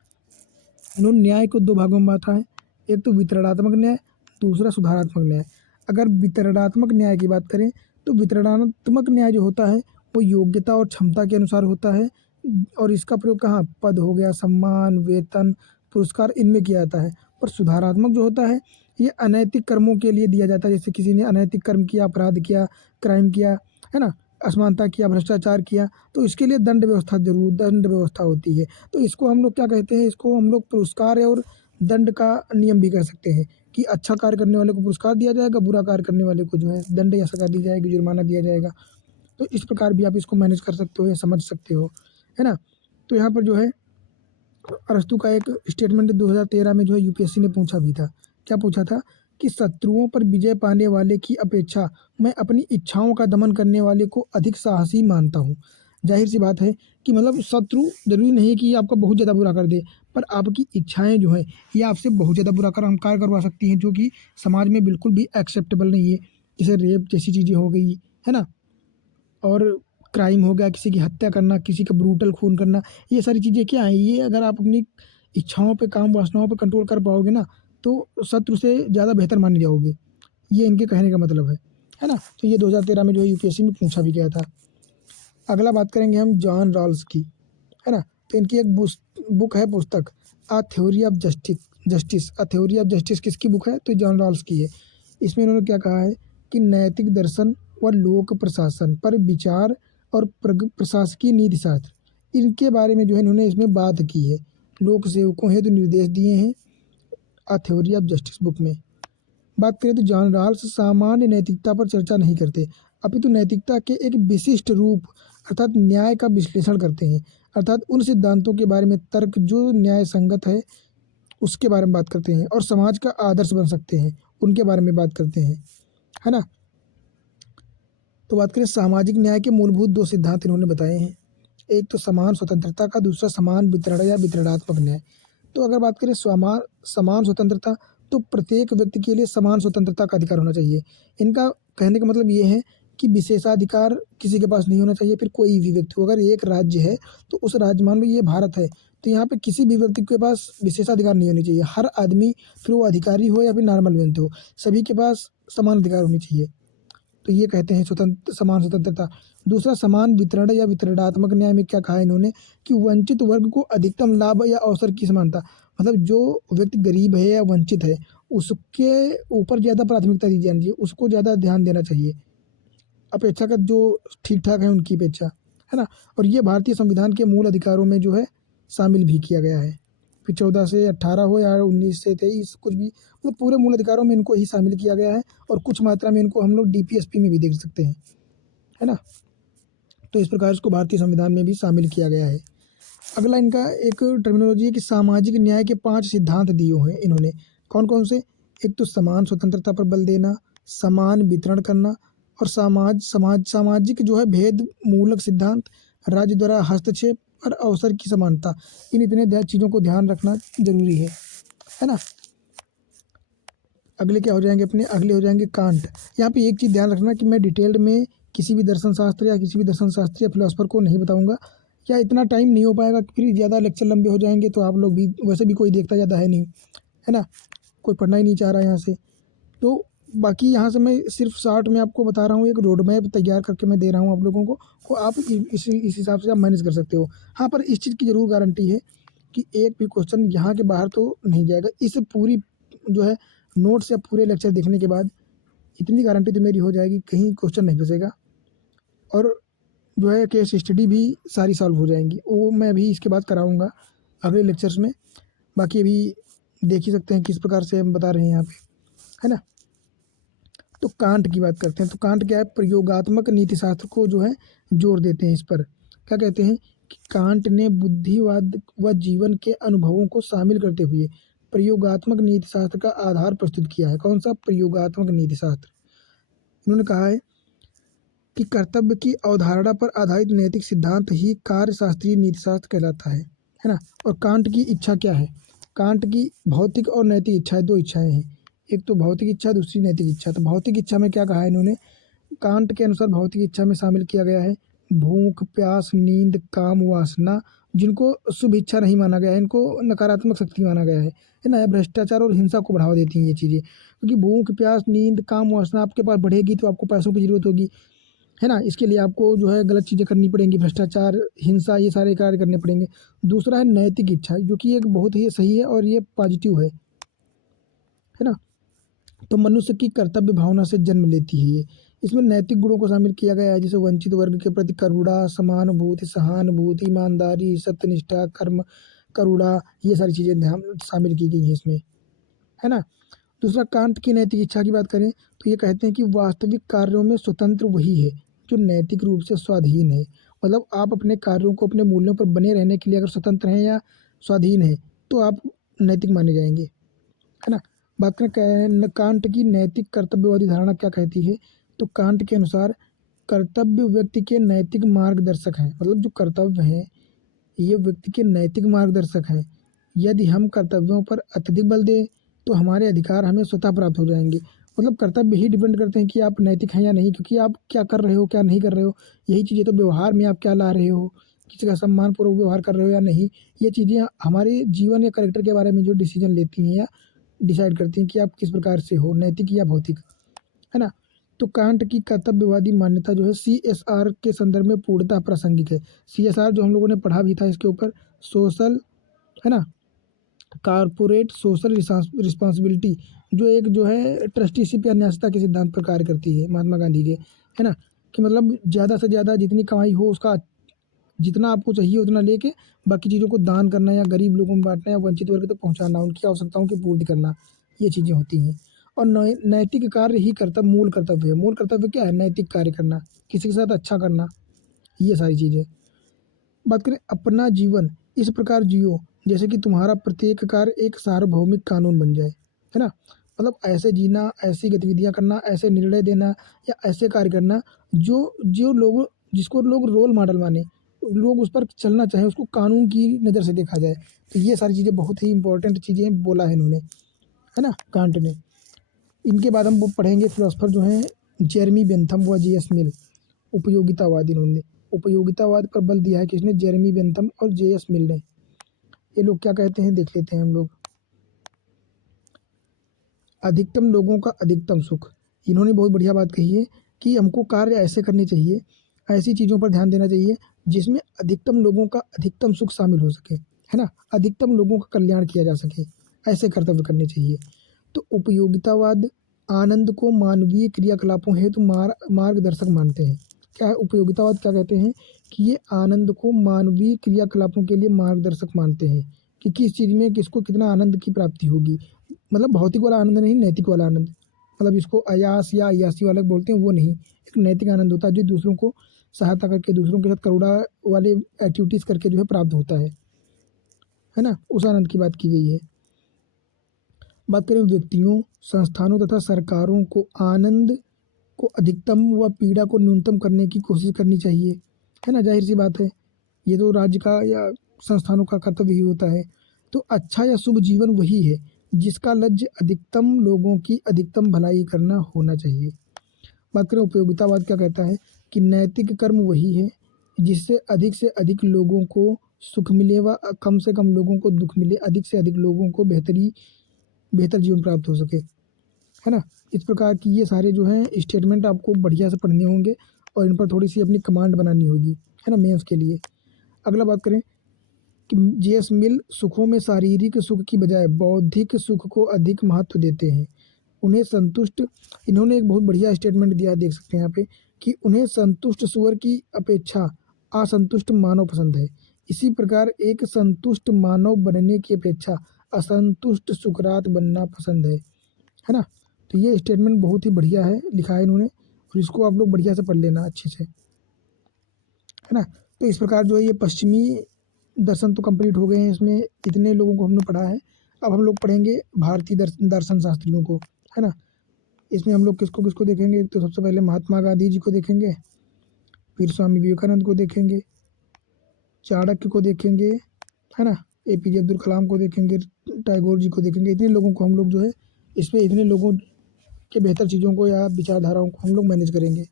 उन्होंने न्याय को 2 भागों में बाँटा है, एक तो वितरणात्मक न्याय, दूसरा सुधारात्मक न्याय। अगर वितरणात्मक न्याय की बात करें, तो वितरणात्मक न्याय जो होता है वो योग्यता और क्षमता के अनुसार होता है, और इसका प्रयोग कहाँ? पद हो गया, सम्मान, वेतन, पुरस्कार, इनमें किया जाता है। पर सुधारात्मक जो होता है ये अनैतिक कर्मों के लिए दिया जाता है, जैसे किसी ने अनैतिक कर्म किया, अपराध किया, क्राइम किया, है ना, असमानता किया, भ्रष्टाचार किया, तो इसके लिए दंड व्यवस्था होती है। तो इसको हम लोग क्या कहते हैं? इसको हम लोग पुरस्कार और दंड का नियम भी कह सकते हैं, कि अच्छा कार्य करने वाले को पुरस्कार दिया जाएगा, बुरा कार्य करने वाले को जो है दंड या सज़ा दी जाएगी, जुर्माना दिया जाएगा। तो इस प्रकार भी आप इसको मैनेज कर सकते हो या समझ सकते हो, है ना? तो यहाँ पर जो है अरस्तु का एक स्टेटमेंट 2013 में जो है यूपीएससी ने पूछा भी था। क्या पूछा था कि शत्रुओं पर विजय पाने वाले की अपेक्षा मैं अपनी इच्छाओं का दमन करने वाले को अधिक साहसी मानता हूँ। जाहिर सी बात है कि मतलब शत्रु जरूरी नहीं है कि आपका बहुत ज़्यादा बुरा कर दे, पर आपकी इच्छाएं जो है ये आपसे बहुत ज़्यादा बुरा कार्य करवा सकती हैं, जो कि समाज में बिल्कुल भी एक्सेप्टेबल नहीं है। जैसे रेप जैसी चीज़ें हो गई है ना, और क्राइम हो गया, किसी की हत्या करना, किसी का ब्रूटल खून करना, ये सारी चीज़ें क्या हैं, ये अगर आप अपनी इच्छाओं पे, काम वासनाओं पे कंट्रोल कर पाओगे ना, तो शत्रु से ज़्यादा बेहतर माने जाओगे। ये इनके कहने का मतलब है ना। तो ये 2013 में जो है यूपीएससी में पूछा भी गया था। अगला बात करेंगे हम जॉन रॉल्स की, है ना। तो इनकी एक बुक है, पुस्तक a theory of justice. A theory of justice किसकी बुक है? तो जॉन रॉल्स की है। इसमें इन्होंने क्या कहा है कि नैतिक दर्शन व लोक प्रशासन पर विचार और प्रशासकीय नीति शास्त्र, इनके बारे में जो है इन्होंने इसमें बात की है। लोक सेवकों हेतु निर्देश दिए हैं a theory of justice book में। बात करें तो जॉन रॉल्स सामान्य नैतिकता पर चर्चा नहीं करते, अपितु नैतिकता के एक विशिष्ट रूप अर्थात न्याय का विश्लेषण करते हैं। अर्थात उन सिद्धांतों के बारे में तर्क जो न्याय संगत है उसके बारे में बात करते हैं, और समाज का आदर्श बन सकते हैं उनके बारे में बात करते हैं, है ना। तो बात करें सामाजिक न्याय के मूलभूत दो सिद्धांत इन्होंने बताए हैं। एक तो समान स्वतंत्रता का, दूसरा समान वितरण या वितरणात्मक न्याय। तो अगर बात करें समान स्वतंत्रता, तो प्रत्येक व्यक्ति के लिए समान स्वतंत्रता का अधिकार होना चाहिए। इनका कहने का मतलब ये है कि विशेषाधिकार किसी के पास नहीं होना चाहिए। फिर कोई भी व्यक्ति हो, अगर एक राज्य है तो उस राज्य, मान लो ये भारत है, तो यहाँ पे किसी भी व्यक्ति के पास विशेषाधिकार नहीं होने चाहिए। हर आदमी, फिर वो अधिकारी हो या फिर नॉर्मल व्यक्ति हो, सभी के पास समान अधिकार होनी चाहिए। तो ये कहते हैं समान स्वतंत्रता। दूसरा समान वितरण या वितरणात्मक न्याय में क्या कहा है इन्होंने कि वंचित वर्ग को अधिकतम लाभ या अवसर की समानता। मतलब जो व्यक्ति गरीब है या वंचित है उसके ऊपर ज़्यादा प्राथमिकता दी जानी चाहिए, उसको ज़्यादा ध्यान देना चाहिए अपेक्षाकृत जो ठीक ठाक है उनकी अपेक्षा, है ना। और ये भारतीय संविधान के मूल अधिकारों में जो है शामिल भी किया गया है। फिर 14 से 18 हो या 19 से 23, कुछ भी, मतलब पूरे मूल अधिकारों में इनको ही शामिल किया गया है। और कुछ मात्रा में इनको हम लोग डीपीएसपी में भी देख सकते हैं, है ना। तो इस प्रकार इसको भारतीय संविधान में भी शामिल किया गया है। अगला इनका एक टर्मिनोलॉजी है कि सामाजिक न्याय के 5 सिद्धांत दिए हुए हैं इन्होंने। कौन कौन से? एक तो समान स्वतंत्रता पर बल देना, समान वितरण करना, और सामाजिक जो है भेद मूलक सिद्धांत, राज्य द्वारा हस्तक्षेप और अवसर की समानता। इन इतने चीज़ों को ध्यान रखना जरूरी है ना। अगले क्या हो जाएंगे अपने? अगले हो जाएंगे कांट। यहाँ पे एक चीज़ ध्यान रखना कि मैं डिटेल्ड में किसी भी दर्शन शास्त्र या किसी भी दर्शन शास्त्री या फिलोसफर को नहीं बताऊंगा, या इतना टाइम नहीं हो पाएगा, फिर ज़्यादा लेक्चर लंबे हो जाएंगे तो आप लोग भी, वैसे भी कोई देखता ज़्यादा है नहीं, है ना, कोई पढ़ना ही नहीं चाह रहा है यहाँ से। तो बाकी यहाँ से मैं सिर्फ शॉर्ट में आपको बता रहा हूँ, एक रोड मैप तैयार करके मैं दे रहा हूँ आप लोगों को आप इस हिसाब से आप मैनेज कर सकते हो। हाँ, पर इस चीज़ की ज़रूर गारंटी है कि एक भी क्वेश्चन यहाँ के बाहर तो नहीं जाएगा। इस पूरी जो है नोट्स या पूरे लेक्चर देखने के बाद इतनी गारंटी तो मेरी हो जाएगी, कहीं क्वेश्चन नहीं फंसेगा। और जो है केस स्टडी भी सारी सॉल्व हो जाएंगी, वो मैं भी इसके बाद कराऊंगा अगले लेक्चर्स में। बाकी अभी देख ही सकते हैं किस प्रकार से हम बता रहे हैं यहाँ पे, है ना। तो कांट की बात करते हैं। तो कांट क्या है? प्रयोगात्मक नीतिशास्त्र को जो है जोर देते हैं इस पर। क्या कहते हैं कि कांट ने बुद्धिवाद व जीवन के अनुभवों को शामिल करते हुए प्रयोगात्मक नीतिशास्त्र का आधार प्रस्तुत किया है। कौन सा? प्रयोगात्मक नीतिशास्त्र। उन्होंने कहा है कि कर्तव्य की अवधारणा पर आधारित नैतिक सिद्धांत ही कार्यशास्त्रीय नीतिशास्त्र कहलाता है ना। और कांट की इच्छा क्या है? कांट की भौतिक और नैतिक इच्छा, दो इच्छाएं हैं, एक तो भौतिक इच्छा, दूसरी नैतिक इच्छा। तो भौतिक इच्छा में क्या कहा है इन्होंने? कांट के अनुसार भौतिक इच्छा में शामिल किया गया है भूख, प्यास, नींद, काम, वासना, जिनको शुभ इच्छा नहीं माना गया है, इनको नकारात्मक शक्ति माना गया है ना। भ्रष्टाचार और हिंसा को बढ़ावा देती हैं ये चीज़ें, क्योंकि भूख, प्यास, नींद, काम, वासना आपके पास बढ़ेगी तो आपको पैसों की जरूरत होगी, है ना। इसके लिए आपको जो है गलत चीज़ें करनी पड़ेंगी, भ्रष्टाचार, हिंसा, ये सारे कार्य करने पड़ेंगे। दूसरा है नैतिक इच्छा, जो कि एक बहुत ही सही है और ये पॉजिटिव है ना। तो मनुष्य की कर्तव्य भावना से जन्म लेती है ये। इसमें नैतिक गुणों को शामिल किया गया है, जैसे वंचित वर्ग के प्रति करुणा, समानुभूति, सहानुभूति, ईमानदारी, सत्यनिष्ठा, कर्म, करुणा, ये सारी चीज़ें ध्यान शामिल की गई हैं इसमें, है ना। दूसरा कांट की नैतिक इच्छा की बात करें तो ये कहते हैं कि वास्तविक कार्यों में स्वतंत्र वही है जो नैतिक रूप से स्वाधीन है मतलब आप अपने कार्यों को, अपने मूल्यों पर बने रहने के लिए अगर स्वतंत्र हैं या स्वाधीन हैं, तो आप नैतिक माने जाएंगे, है ना। बात करें कांट की नैतिक कर्तव्यवादी धारणा क्या कहती है, तो कांट के अनुसार कर्तव्य व्यक्ति के नैतिक मार्गदर्शक हैं। मतलब जो कर्तव्य हैं ये व्यक्ति के नैतिक मार्गदर्शक हैं। यदि हम कर्तव्यों पर अत्यधिक बल दें तो हमारे अधिकार हमें स्वतः प्राप्त हो जाएंगे। मतलब कर्तव्य ही डिपेंड करते हैं कि आप नैतिक हैं या नहीं, क्योंकि आप क्या कर रहे हो क्या नहीं कर रहे हो, यही चीज़ें तो व्यवहार में आप क्या ला रहे हो, किसी का सम्मानपूर्वक व्यवहार कर रहे हो या नहीं, ये चीज़ें हमारे जीवन या करेक्टर के बारे में जो डिसीजन लेती हैं या डिसाइड करती हैं कि आप किस प्रकार से हो, नैतिक या भौतिक, है ना। तो कांट की कर्तव्यवादी मान्यता जो है CSR के संदर्भ में पूर्णतः प्रासंगिक है। CSR जो हम लोगों ने पढ़ा भी था इसके ऊपर, सोशल, है ना, कारपोरेट सोशल रिस्पॉन्सिबिलिटी, जो एक जो है ट्रस्टीशिप या न्यायता के सिद्धांत पर कार्य करती है महात्मा गांधी के, है ना। कि मतलब ज़्यादा से ज़्यादा जितनी कमाई हो उसका जितना आपको चाहिए उतना लेके बाकी चीज़ों को दान करना या गरीब लोगों में बांटना या वंचित वर्ग तक पहुंचाना, उनकी आवश्यकताओं की पूर्ति करना, ये चीज़ें होती हैं। और नैतिक कार्य ही कर्तव्य, मूल कर्तव्य है। मूल कर्तव्य क्या है, नैतिक कार्य करना, किसी के साथ अच्छा करना, ये सारी चीज़ें। बात करें अपना जीवन इस प्रकार जियो जैसे कि तुम्हारा प्रत्येक कार्य एक सार्वभौमिक कानून बन जाए, है ना। मतलब ऐसे जीना, ऐसी गतिविधियां करना, ऐसे निर्णय देना या ऐसे कार्य करना जो जो लोग जिसको लोग रोल मॉडल माने, लोग उस पर चलना चाहें, उसको कानून की नज़र से देखा जाए। तो ये सारी चीज़ें बहुत ही इंपॉर्टेंट चीज़ें बोला है इन्होंने, है ना, कांट ने। इनके बाद हम वो पढ़ेंगे फिलोसफर जो हैं जेरमी बेंथम व J.S. मिल, उपयोगितावाद। इन्होंने उपयोगितावाद पर बल दिया है किसने, जेरमी बेंथम और J.S. मिल ने। ये लोग क्या कहते हैं देख लेते हैं हम लोग। अधिकतम लोगों का अधिकतम सुख, इन्होंने बहुत बढ़िया बात कही है कि हमको कार्य ऐसे करने चाहिए, ऐसी चीज़ों पर ध्यान देना चाहिए जिसमें अधिकतम लोगों का अधिकतम सुख शामिल हो सके, है ना, अधिकतम लोगों का कल्याण किया जा सके, ऐसे कर्तव्य करने चाहिए। तो उपयोगितावाद आनंद को मानवीय क्रियाकलापों हेतु मार्गदर्शक मानते हैं। क्या है उपयोगितावाद, क्या कहते हैं कि ये आनंद को मानवीय क्रियाकलापों के लिए मार्गदर्शक मानते हैं कि किस चीज़ में किसको कितना आनंद की प्राप्ति होगी। मतलब भौतिक वाला आनंद नहीं, नैतिक वाला आनंद। मतलब इसको अयास या अयासी वाला बोलते हैं वो नहीं, एक नैतिक आनंद होता है जो दूसरों को सहायता करके, दूसरों के साथ करुणा वाले एक्टिविटीज़ करके जो है प्राप्त होता है ना, उस आनंद की बात की गई है। बात करें व्यक्तियों, संस्थानों तथा सरकारों को आनंद को अधिकतम व पीड़ा को न्यूनतम करने की कोशिश करनी चाहिए, है ना, जाहिर सी बात है, ये तो राज्य का या संस्थानों का कर्तव्य ही होता है। तो अच्छा या शुभ जीवन वही है जिसका लक्ष्य अधिकतम लोगों की अधिकतम भलाई करना होना चाहिए। बात करें उपयोगितावाद क्या कहता है कि नैतिक कर्म वही है जिससे अधिक से अधिक लोगों को सुख मिले व कम से कम लोगों को दुख मिले, अधिक से अधिक लोगों को बेहतर जीवन प्राप्त हो सके, है ना। इस प्रकार की ये सारे जो हैं स्टेटमेंट आपको बढ़िया से पढ़ने होंगे और इन पर थोड़ी सी अपनी कमांड बनानी होगी, है ना, मेंस के लिए। अगला बात करें कि J.S. मिल सुखों में शारीरिक सुख की बजाय बौद्धिक सुख को अधिक महत्व देते हैं। उन्हें संतुष्ट, इन्होंने एक बहुत बढ़िया स्टेटमेंट दिया है, देख सकते हैं यहाँ पे, कि उन्हें संतुष्ट सुअर की अपेक्षा असंतुष्ट मानव पसंद है। इसी प्रकार एक संतुष्ट मानव बनने की अपेक्षा असंतुष्ट सुकरात बनना पसंद है ना। तो ये स्टेटमेंट बहुत ही बढ़िया है, लिखा है इन्होंने, और इसको आप लोग बढ़िया से पढ़ लेना अच्छे से, है ना। तो इस प्रकार जो है ये पश्चिमी दर्शन तो कंप्लीट हो गए हैं, इसमें इतने लोगों को हमने पढ़ा है। अब हम लोग पढ़ेंगे भारतीय दर्शन शास्त्रियों को, है ना। इसमें हम लोग किसको किसको देखेंगे, तो सबसे पहले महात्मा गांधी जी को देखेंगे, फिर स्वामी विवेकानंद को देखेंगे, चाणक्य को देखेंगे, है ना, APJ अब्दुल कलाम को देखेंगे, टैगोर जी को देखेंगे। इतने लोगों को हम लोग जो है इसमें इतने लोगों के बेहतर चीज़ों को या विचारधाराओं को हम लोग मैनेज करेंगे।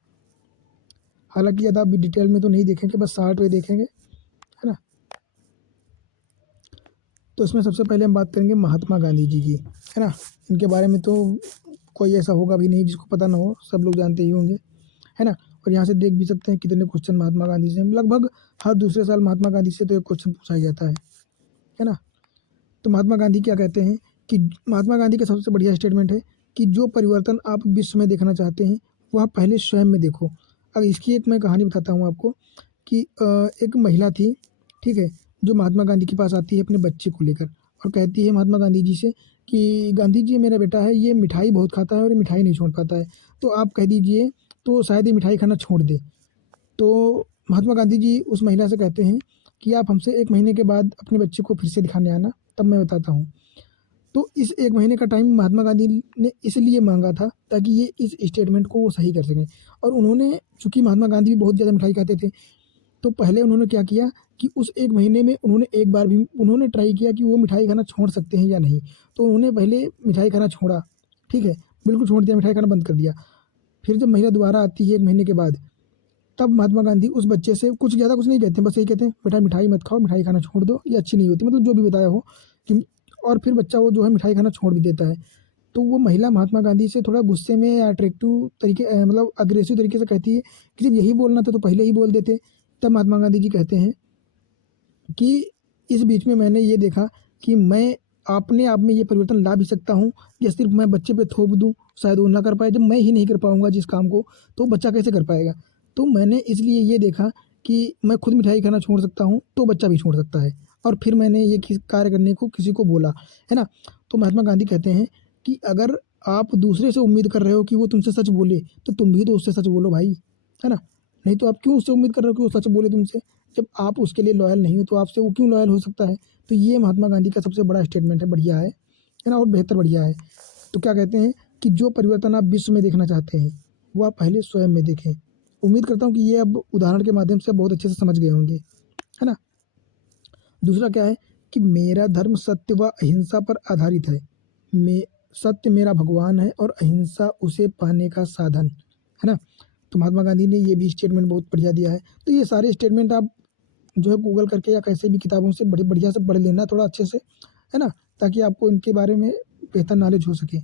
हालांकि ज़्यादा अभी डिटेल में तो नहीं देखेंगे, बस 60 वे देखेंगे, है ना। तो इसमें सबसे पहले हम बात करेंगे महात्मा गांधी जी की, है ना। इनके बारे में तो कोई ऐसा होगा भी नहीं जिसको पता ना हो, सब लोग जानते ही होंगे, है ना। और यहाँ से देख भी सकते हैं कितने क्वेश्चन महात्मा गांधी से, लगभग हर दूसरे साल महात्मा गांधी से तो एक क्वेश्चन पूछा ही जाता है ना। तो महात्मा गांधी क्या कहते हैं कि महात्मा गांधी का सबसे बढ़िया स्टेटमेंट है कि जो परिवर्तन आप विश्व में देखना चाहते हैं वह पहले स्वयं में देखो। अब इसकी एक मैं कहानी बताता हूँ आपको कि एक महिला थी, ठीक है, जो महात्मा गांधी के पास आती है अपने बच्चे को लेकर और कहती है महात्मा गांधी जी से कि गांधी जी मेरा बेटा है, ये मिठाई बहुत खाता है और ये मिठाई नहीं छोड़ पाता है, तो आप कह दीजिए तो शायद ये मिठाई खाना छोड़ दे। तो महात्मा गांधी जी उस महिला से कहते हैं कि आप हमसे 1 महीने के बाद अपने बच्चे को फिर से दिखाने आना, तब मैं बताता हूँ। तो इस 1 महीने का टाइम महात्मा गांधी ने इसलिए माँगा था ताकि ये इस स्टेटमेंट को वो सही कर सकें। और उन्होंने, चूँकि महात्मा गांधी भी बहुत ज़्यादा मिठाई खाते थे, तो पहले उन्होंने क्या किया कि उस 1 महीने में उन्होंने एक बार भी उन्होंने ट्राई किया कि वो मिठाई खाना छोड़ सकते हैं या नहीं। तो उन्होंने पहले मिठाई खाना छोड़ा, ठीक है? बिल्कुल छोड़ दिया, मिठाई खाना बंद कर दिया। फिर जब महिला दोबारा आती है 1 महीने के बाद, तब महात्मा गांधी उस बच्चे से कुछ ज़्यादा कुछ नहीं कहते, बस यही कहते हैं, "बेटा मिठाई मत खाओ, मिठाई खाना छोड़ दो, ये अच्छी नहीं होती।" मतलब जो भी बताया हो कि, और फिर बच्चा वो जो है मिठाई खाना छोड़ भी देता है। तो वो महिला महात्मा गांधी से थोड़ा गुस्से में या अट्रैक्टिव तरीके मतलब अग्रेसिव तरीके से कहती है कि जब यही बोलना था तो पहले ही बोल देते। तब महात्मा गांधी जी कहते हैं कि इस बीच में मैंने ये देखा कि मैं अपने आप में ये परिवर्तन ला भी सकता हूँ, या सिर्फ मैं बच्चे पे थोप दूँ, शायद वो ना कर पाए। जब मैं ही नहीं कर पाऊँगा जिस काम को, तो बच्चा कैसे कर पाएगा? तो मैंने इसलिए ये देखा कि मैं खुद मिठाई खाना छोड़ सकता हूँ, तो बच्चा भी छोड़ सकता है। और फिर मैंने ये कार्य करने को किसी को बोला, है ना? तो महात्मा गांधी कहते हैं कि अगर आप दूसरे से उम्मीद कर रहे हो कि वो तुमसे सच बोले, तो तुम भी तो उससे सच बोलो भाई, है ना? नहीं तो आप क्यों उससे उम्मीद कर रहे हो कि वो सच बोले तुमसे? जब आप उसके लिए लॉयल नहीं हो, तो आपसे वो क्यों लॉयल हो सकता है? तो ये महात्मा गांधी का सबसे बड़ा स्टेटमेंट है, बढ़िया है ना? और बेहतर बढ़िया है। तो क्या कहते हैं कि जो परिवर्तन आप विश्व में देखना चाहते हैं, वो आप पहले स्वयं में देखें। उम्मीद करता हूँ कि ये अब उदाहरण के माध्यम से आप बहुत अच्छे से समझ गए होंगे, है ना? दूसरा क्या है कि मेरा धर्म सत्य व अहिंसा पर आधारित है। मैं सत्य मेरा भगवान है और अहिंसा उसे पाने का साधन, है ना? तो महात्मा गांधी ने ये भी स्टेटमेंट बहुत बढ़िया दिया है। तो ये सारे स्टेटमेंट आप जो है गूगल करके या कैसे भी किताबों से बड़ी बढ़िया से पढ़ लेना थोड़ा अच्छे से, है ना? ताकि आपको इनके बारे में बेहतर नॉलेज हो सके।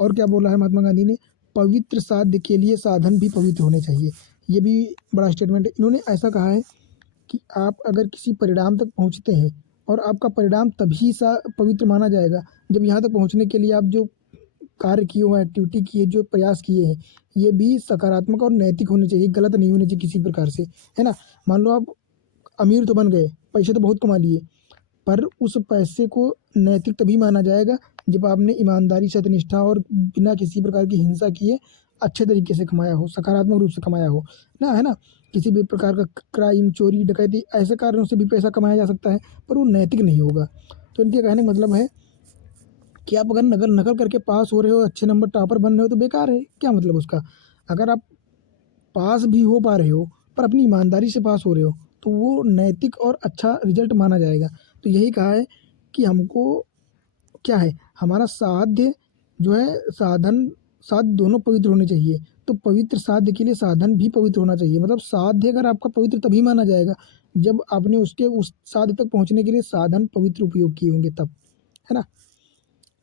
और क्या बोला है महात्मा गांधी ने? पवित्र साध्य के लिए साधन भी पवित्र होने चाहिए। ये भी बड़ा स्टेटमेंट है। इन्होंने ऐसा कहा है कि आप अगर किसी परिणाम तक पहुँचते हैं, और आपका परिणाम तभी सा पवित्र माना जाएगा जब यहाँ तक पहुँचने के लिए आप जो कार्य किए हो, एक्टिविटी की है, जो प्रयास किए हैं, ये भी सकारात्मक और नैतिक होने चाहिए, गलत नहीं होने चाहिए किसी प्रकार से, है ना? मान लो आप अमीर तो बन गए, पैसे तो बहुत कमा लिए, पर उस पैसे को नैतिक तभी माना जाएगा जब आपने ईमानदारी, सत्यनिष्ठा और बिना किसी प्रकार की हिंसा किए अच्छे तरीके से कमाया हो, सकारात्मक रूप से कमाया हो, ना, है ना? किसी भी प्रकार का क्राइम, चोरी, डकैती ऐसे कारणों से भी पैसा कमाया जा सकता है, पर वो नैतिक नहीं होगा। तो इनके कहने का मतलब है कि आप अगर नकल नकल करके पास हो रहे हो, अच्छे नंबर टॉपर बन रहे हो, तो बेकार है, क्या मतलब उसका? अगर आप पास भी हो पा रहे हो, पर अपनी ईमानदारी से पास हो रहे हो, तो वो नैतिक और अच्छा रिज़ल्ट माना जाएगा। तो यही कहा है कि हमको क्या है, हमारा साध्य जो है, साधन साध्य दोनों पवित्र होने चाहिए। तो पवित्र साध्य के लिए साधन भी पवित्र होना चाहिए। मतलब साध्य अगर आपका पवित्र तभी माना जाएगा जब आपने उसके उस साध्य तक पहुँचने के लिए साधन पवित्र उपयोग किए होंगे तब, है ना?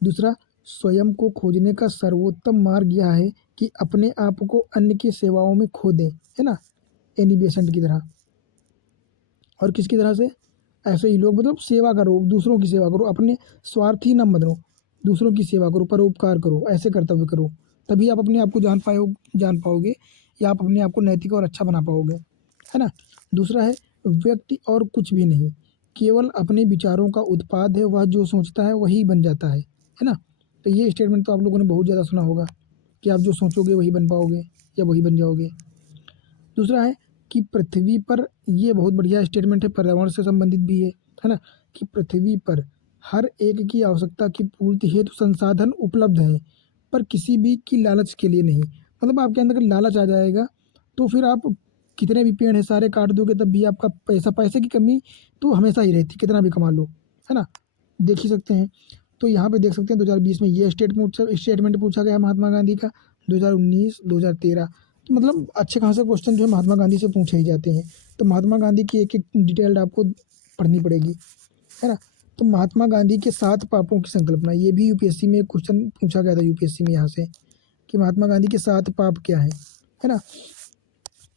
दूसरा, स्वयं को खोजने का सर्वोत्तम मार्ग यह है कि अपने आप को अन्य की सेवाओं में खो दें, है ना? एनी बेसेंट की तरह। और किसकी तरह से? ऐसे ही लोग, मतलब सेवा करो, दूसरों की सेवा करो, अपने स्वार्थी ना बनो, दूसरों की सेवा करो, परोपकार करो, ऐसे कर्तव्य करो, तभी आप अपने आप को जान पाओगे, या आप अपने आप को नैतिक और अच्छा बना पाओगे, है ना? दूसरा है, व्यक्ति और कुछ भी नहीं, केवल अपने विचारों का उत्पाद है, वह जो सोचता है वही बन जाता है ना? तो ये स्टेटमेंट तो आप लोगों ने बहुत ज़्यादा सुना होगा कि आप जो सोचोगे वही बन पाओगे या वही बन जाओगे। दूसरा है कि पृथ्वी पर, ये बहुत बढ़िया स्टेटमेंट है, पर्यावरण से संबंधित भी है ना? कि पृथ्वी पर हर एक की आवश्यकता की पूर्ति हेतु संसाधन उपलब्ध हैं, पर किसी भी की लालच के लिए नहीं। मतलब आपके अंदर अगर लालच आ जाएगा, तो फिर आप कितने भी पेड़ हैं सारे काट दोगे, तब भी आपका पैसे की कमी तो हमेशा ही रहती, कितना भी कमा लो, है ना? देख ही सकते हैं। तो यहाँ पे देख सकते हैं 2020 में ये स्टेटमेंट पूछा गया महात्मा गांधी का, 2019, 2013। तो मतलब अच्छे खासे क्वेश्चन जो है महात्मा गांधी से पूछे ही जाते हैं। तो महात्मा गांधी की एक एक डिटेल्ड आपको पढ़नी पड़ेगी, है ना? तो महात्मा गांधी के 7 पापों की संकल्पना, ये भी यूपीएससी में क्वेश्चन पूछा गया था, यूपीएससी में यहाँ से, कि महात्मा गांधी के 7 पाप क्या हैं, है ना?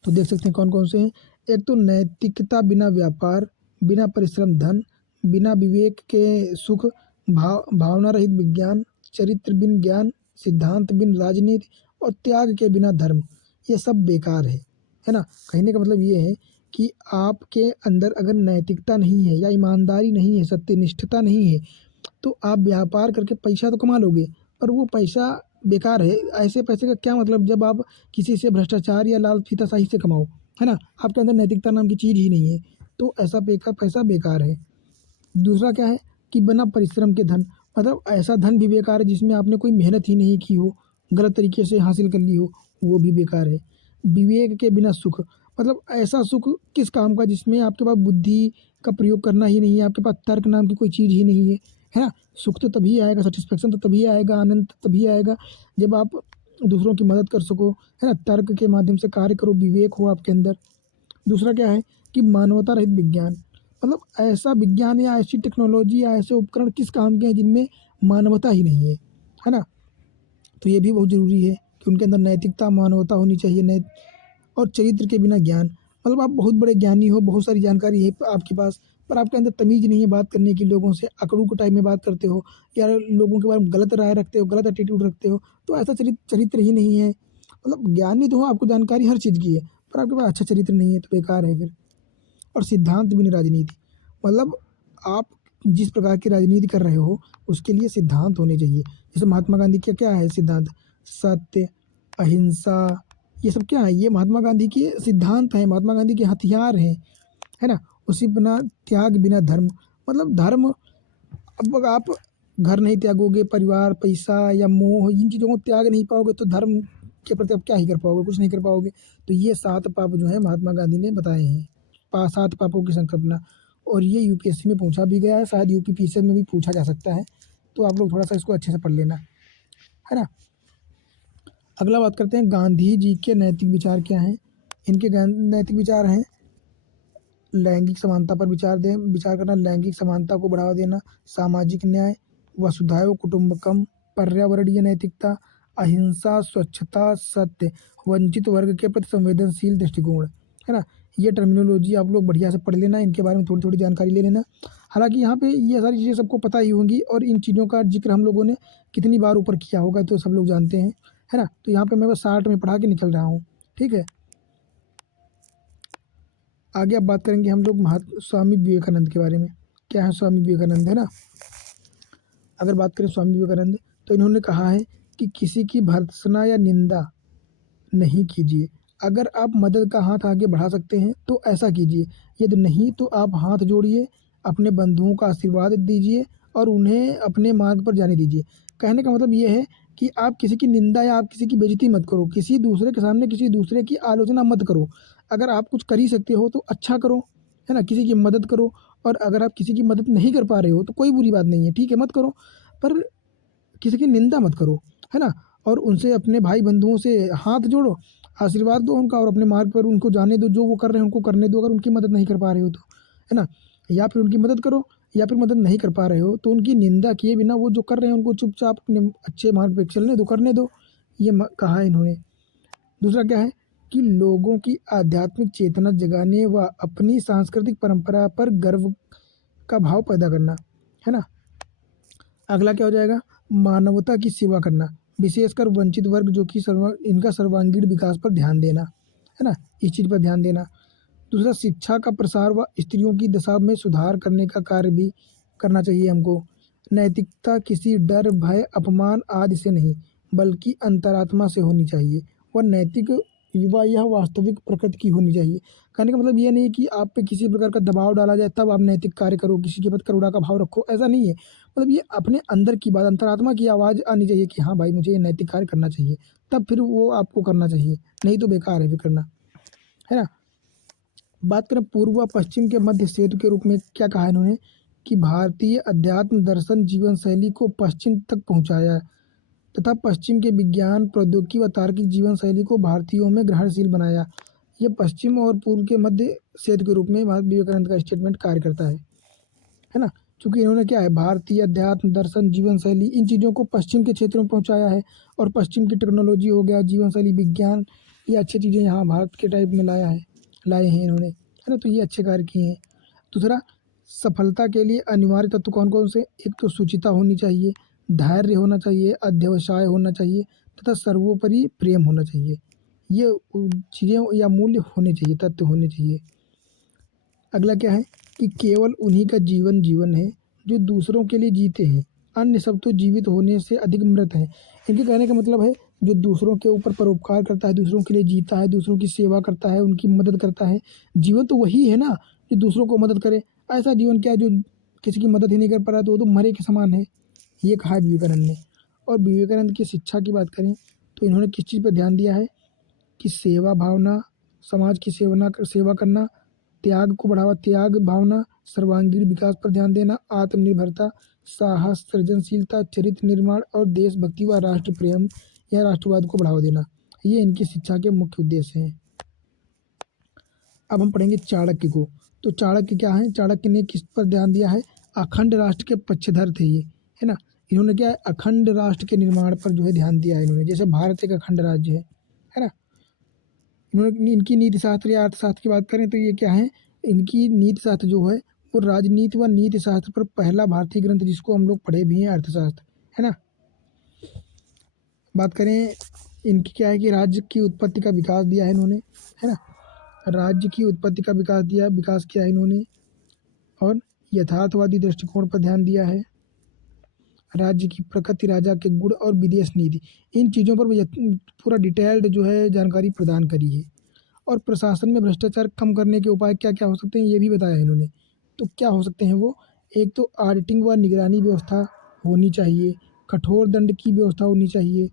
तो देख सकते हैं कौन कौन से हैं। एक तो नैतिकता बिना व्यापार, बिना परिश्रम धन, बिना विवेक के सुख, भावना रहित विज्ञान, चरित्र बिन ज्ञान, सिद्धांत बिन राजनीति और त्याग के बिना धर्म। ये सब बेकार है ना? कहने का मतलब ये है कि आपके अंदर अगर नैतिकता नहीं है, या ईमानदारी नहीं है, सत्यनिष्ठता नहीं है, तो आप व्यापार करके पैसा तो कमा लोगे, पर वो पैसा बेकार है। ऐसे पैसे का क्या मतलब जब आप किसी से भ्रष्टाचार या लाल फीताशाही से कमाओ, है ना, आपके अंदर नैतिकता नाम की चीज़ ही नहीं है, तो ऐसा पैसा बेकार है। दूसरा क्या है कि बिना परिश्रम के धन, मतलब ऐसा धन भी बेकार है जिसमें आपने कोई मेहनत ही नहीं की हो, गलत तरीके से हासिल कर ली हो, वो भी बेकार है। विवेक के बिना सुख, मतलब ऐसा सुख किस काम का जिसमें आपके पास बुद्धि का प्रयोग करना ही नहीं है, आपके पास तर्क नाम की कोई चीज़ ही नहीं है ना? सुख तो तभी आएगा, सेटिस्फेक्शन तो तभी आएगा, आनंद तो तभी आएगा जब आप दूसरों की मदद कर सको, है ना? तर्क के माध्यम से कार्य करो, विवेक हो आपके अंदर। दूसरा क्या है कि मानवता रहित विज्ञान, मतलब ऐसा विज्ञान या ऐसी टेक्नोलॉजी या ऐसे उपकरण किस काम के हैं जिनमें मानवता ही नहीं है ना? तो ये भी बहुत ज़रूरी है कि उनके अंदर नैतिकता, मानवता होनी चाहिए। और चरित्र के बिना ज्ञान, मतलब आप बहुत बड़े ज्ञानी हो, बहुत सारी जानकारी है आपके पास, पर आपके अंदर तमीज़ नहीं है बात करने की, लोगों से अकड़ू के टाइप में बात करते हो या लोगों के बारे में गलत राय रखते हो, गलत एटीट्यूड रखते हो, तो ऐसा चरित्र ही नहीं है। मतलब ज्ञानी तो हो, आपको जानकारी हर चीज़ की है, पर आपके पास अच्छा चरित्र नहीं है, तो बेकार है फिर। और सिद्धांत बिना राजनीति, मतलब आप जिस प्रकार की राजनीति कर रहे हो उसके लिए सिद्धांत होने चाहिए। जैसे महात्मा गांधी का क्या है सिद्धांत? सत्य, अहिंसा, ये सब क्या है? ये महात्मा गांधी के सिद्धांत हैं, महात्मा गांधी के हथियार हैं, है ना? उसी बिना त्याग बिना धर्म, मतलब धर्म, अब अगर आप घर नहीं त्यागोगे, परिवार, पैसा या मोह, इन चीज़ों को त्याग नहीं पाओगे तो धर्म के प्रति आप क्या ही कर पाओगे? कुछ नहीं कर पाओगे। तो ये 7 पाप जो है महात्मा गांधी ने बताए हैं, 7 पापों की संकल्पना, और ये यूपीएससी में पूछा भी गया है, शायद यूपीपीसीएस में भी पूछा जा सकता है, तो आप लोग थोड़ा सा इसको अच्छे से पढ़ लेना, है ना? अगला बात करते हैं गांधी जी के नैतिक विचार क्या हैं। इनके नैतिक विचार हैं लैंगिक समानता पर विचार करना, लैंगिक समानता को बढ़ावा देना, सामाजिक न्याय, वसुधैव कुटुंबकम, पर्यावरणीय नैतिकता, अहिंसा, स्वच्छता, सत्य, वंचित वर्ग के प्रति संवेदनशील दृष्टिकोण, है ना? ये टर्मिनोलॉजी आप लोग बढ़िया से पढ़ लेना, इनके बारे में थोड़ी थोड़ी जानकारी ले लेना। हालांकि यहाँ पे ये सारी चीज़ें सबको पता ही होंगी, और इन चीज़ों का जिक्र हम लोगों ने कितनी बार ऊपर किया होगा तो सब लोग जानते हैं, है ना? तो यहाँ पे मैं बस 60 में पढ़ा के निकल रहा हूँ, ठीक है? आगे अब बात करेंगे हम लोग स्वामी विवेकानंद के बारे में। क्या है स्वामी विवेकानंद, है ना? अगर बात करें स्वामी विवेकानंद, तो इन्होंने कहा है कि किसी की भर्त्सना या निंदा नहीं कीजिए। अगर आप मदद का हाथ आगे बढ़ा सकते हैं तो ऐसा कीजिए, यदि नहीं तो आप हाथ जोड़िए, अपने बंधुओं का आशीर्वाद दीजिए और उन्हें अपने मार्ग पर जाने दीजिए। कहने का मतलब ये है कि आप किसी की निंदा या आप किसी की बेइज्जती मत करो, किसी दूसरे के सामने किसी दूसरे की आलोचना मत करो। अगर आप कुछ कर ही सकते हो तो अच्छा करो, है ना? किसी की मदद करो, और अगर आप किसी की मदद नहीं कर पा रहे हो तो कोई बुरी बात नहीं है, ठीक है, मत करो, पर किसी की निंदा मत करो, है ना? और उनसे, अपने भाई बंधुओं से हाथ जोड़ो, आशीर्वाद दो उनका, और अपने मार्ग पर उनको जाने दो, जो वो कर रहे हैं उनको करने दो, अगर उनकी मदद नहीं कर पा रहे हो तो, है ना? या फिर उनकी मदद करो, या फिर मदद नहीं कर पा रहे हो तो उनकी निंदा किए बिना वो जो कर रहे हैं उनको चुपचाप अपने अच्छे मार्ग पे चलने दो, करने दो, ये कहा है इन्होंने। दूसरा क्या है कि लोगों की आध्यात्मिक चेतना जगाने व अपनी सांस्कृतिक परंपरा पर गर्व का भाव पैदा करना, है ना? अगला क्या हो जाएगा? मानवता की सेवा करना, विशेषकर वंचित वर्ग जो कि इनका सर्वांगीण विकास पर ध्यान देना, है ना? इस चीज़ पर ध्यान देना। दूसरा, शिक्षा का प्रसार व स्त्रियों की दशा में सुधार करने का कार्य भी करना चाहिए हमको। नैतिकता किसी डर, भय, अपमान आदि से नहीं, बल्कि अंतरात्मा से होनी चाहिए। वह नैतिक युवा यह वास्तविक प्रकृति की होनी चाहिए। कहने का मतलब ये नहीं कि आप पे किसी प्रकार का दबाव डाला जाए तब आप नैतिक कार्य करो, किसी के प्रति करुणा का भाव रखो, ऐसा नहीं है। मतलब ये अपने अंदर की बात, अंतरात्मा की आवाज़ आनी चाहिए कि हाँ भाई, मुझे ये नैतिक कार्य करना चाहिए, तब फिर वो आपको करना चाहिए, नहीं तो बेकार है फिर करना, है ना? बात करें पूर्व व पश्चिम के मध्य सेतु के रूप में, क्या कहा इन्होंने कि भारतीय अध्यात्म दर्शन जीवन शैली को पश्चिम तक पहुंचाया, तथा पश्चिम के विज्ञान, प्रौद्योगिकी व तार्किक जीवन शैली को भारतीयों में ग्रहणशील बनाया। ये पश्चिम और पूर्व के मध्य सेतु के रूप में विवेकानंद का स्टेटमेंट कार्य करता है ना? चूँकि इन्होंने क्या है, भारतीय अध्यात्म दर्शन जीवन शैली, इन चीज़ों को पश्चिम के क्षेत्रों में पहुँचाया है, और पश्चिम की टेक्नोलॉजी हो गया, जीवन शैली, विज्ञान, ये अच्छी चीज़ें यहाँ भारत के टाइप में लाए हैं इन्होंने, है ना? तो ये अच्छे कार्य किए हैं। दूसरा, सफलता के लिए अनिवार्य तत्व कौन कौन से? एक तो शुचिता होनी चाहिए, धैर्य होना चाहिए, अध्यवसाय होना चाहिए, तथा सर्वोपरि प्रेम होना चाहिए। ये चीज़ें या मूल्य होने चाहिए, तत्व होने चाहिए। अगला क्या है कि केवल उन्हीं का जीवन है जो दूसरों के लिए जीते हैं, अन्य सब तो जीवित होने से अधिक मृत हैं। इनके कहने का मतलब है जो दूसरों के ऊपर परोपकार करता है, दूसरों के लिए जीता है, दूसरों की सेवा करता है, उनकी मदद करता है। जीवन तो वही है ना जो दूसरों को मदद करे। ऐसा जीवन क्या है जो किसी की मदद ही नहीं कर पा रहा, तो वो तो मरे के समान है। ये कहा है विवेकानंद ने। और विवेकानंद की शिक्षा की बात करें तो इन्होंने किस चीज़ पर ध्यान दिया है कि सेवा भावना, समाज की सेवा करना, त्याग को बढ़ावा, त्याग भावना, सर्वांगीण विकास पर ध्यान देना, आत्मनिर्भरता, साहस, सृजनशीलता, चरित्र निर्माण और देशभक्ति व राष्ट्र प्रेम या राष्ट्रवाद को बढ़ावा देना। ये इनकी शिक्षा के मुख्य उद्देश्य हैं। अब हम पढ़ेंगे चाणक्य को। तो चाणक्य क्या है? चाणक्य ने किस पर ध्यान दिया है? अखंड राष्ट्र के पक्षधर थे ये, है ना। इन्होंने क्या है, अखंड राष्ट्र के निर्माण पर जो है ध्यान दिया है इन्होंने। जैसे भारत एक अखंड राज्य है ना। इन्होंने इनकी नीति शास्त्र या अर्थशास्त्र की बात करें तो ये क्या है, इनकी नीति शास्त्र जो है वो राजनीति व नीति शास्त्र पर पहला भारतीय ग्रंथ जिसको हम लोग पढ़े भी हैं, अर्थशास्त्र, है ना। बात करें इनकी क्या है कि राज्य की उत्पत्ति का विकास दिया है इन्होंने, है ना। राज्य की उत्पत्ति का विकास किया है इन्होंने। और यथार्थवादी दृष्टिकोण पर ध्यान दिया है। राज्य की प्रकृति, राजा के गुण और विदेश नीति, इन चीज़ों पर पूरा डिटेल्ड जो है जानकारी प्रदान करी है। और प्रशासन में भ्रष्टाचार कम करने के उपाय क्या क्या हो सकते हैं ये भी बताया है इन्होंने। तो क्या हो सकते हैं वो? एक तो ऑडिटिंग व निगरानी व्यवस्था होनी चाहिए, कठोर दंड की व्यवस्था होनी चाहिए,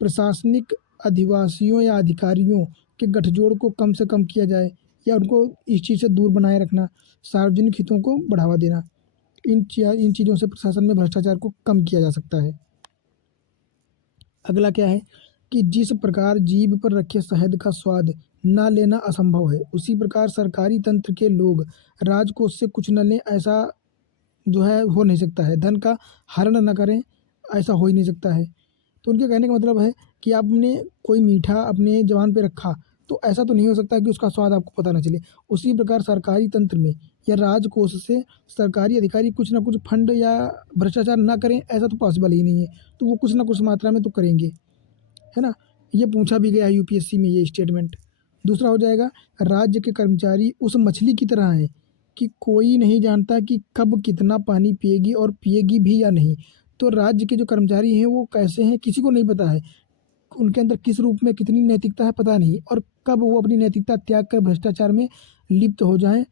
प्रशासनिक अधिवासियों या अधिकारियों के गठजोड़ को कम से कम किया जाए या उनको इस चीज़ से दूर बनाए रखना, सार्वजनिक हितों को बढ़ावा देना। इन चीज़ों से प्रशासन में भ्रष्टाचार को कम किया जा सकता है। अगला क्या है कि जिस प्रकार जीभ पर रखे शहद का स्वाद ना लेना असंभव है, उसी प्रकार सरकारी तंत्र के लोग राजकोष से कुछ न लें ऐसा जो है हो नहीं सकता है। धन का हरण न करें ऐसा हो ही नहीं सकता है। तो उनके कहने का मतलब है कि आपने कोई मीठा अपने ज़ुबान पे रखा तो ऐसा तो नहीं हो सकता कि उसका स्वाद आपको पता ना चले। उसी प्रकार सरकारी तंत्र में या राजकोष से सरकारी अधिकारी कुछ ना कुछ फंड या भ्रष्टाचार ना करें ऐसा तो पॉसिबल ही नहीं है। तो वो कुछ ना कुछ मात्रा में तो करेंगे, है ना। ये पूछा भी गया है यूपीएससी में ये स्टेटमेंट। दूसरा हो जाएगा, राज्य के कर्मचारी उस मछली की तरह हैं कि कोई नहीं जानता कि कब कितना पानी पिएगी और पिएगी भी या नहीं। तो राज्य के जो कर्मचारी हैं वो कैसे हैं किसी को नहीं पता है। उनके अंदर किस रूप में कितनी नैतिकता है पता नहीं, और कब वो अपनी नैतिकता त्याग कर भ्रष्टाचार में लिप्त हो जाएं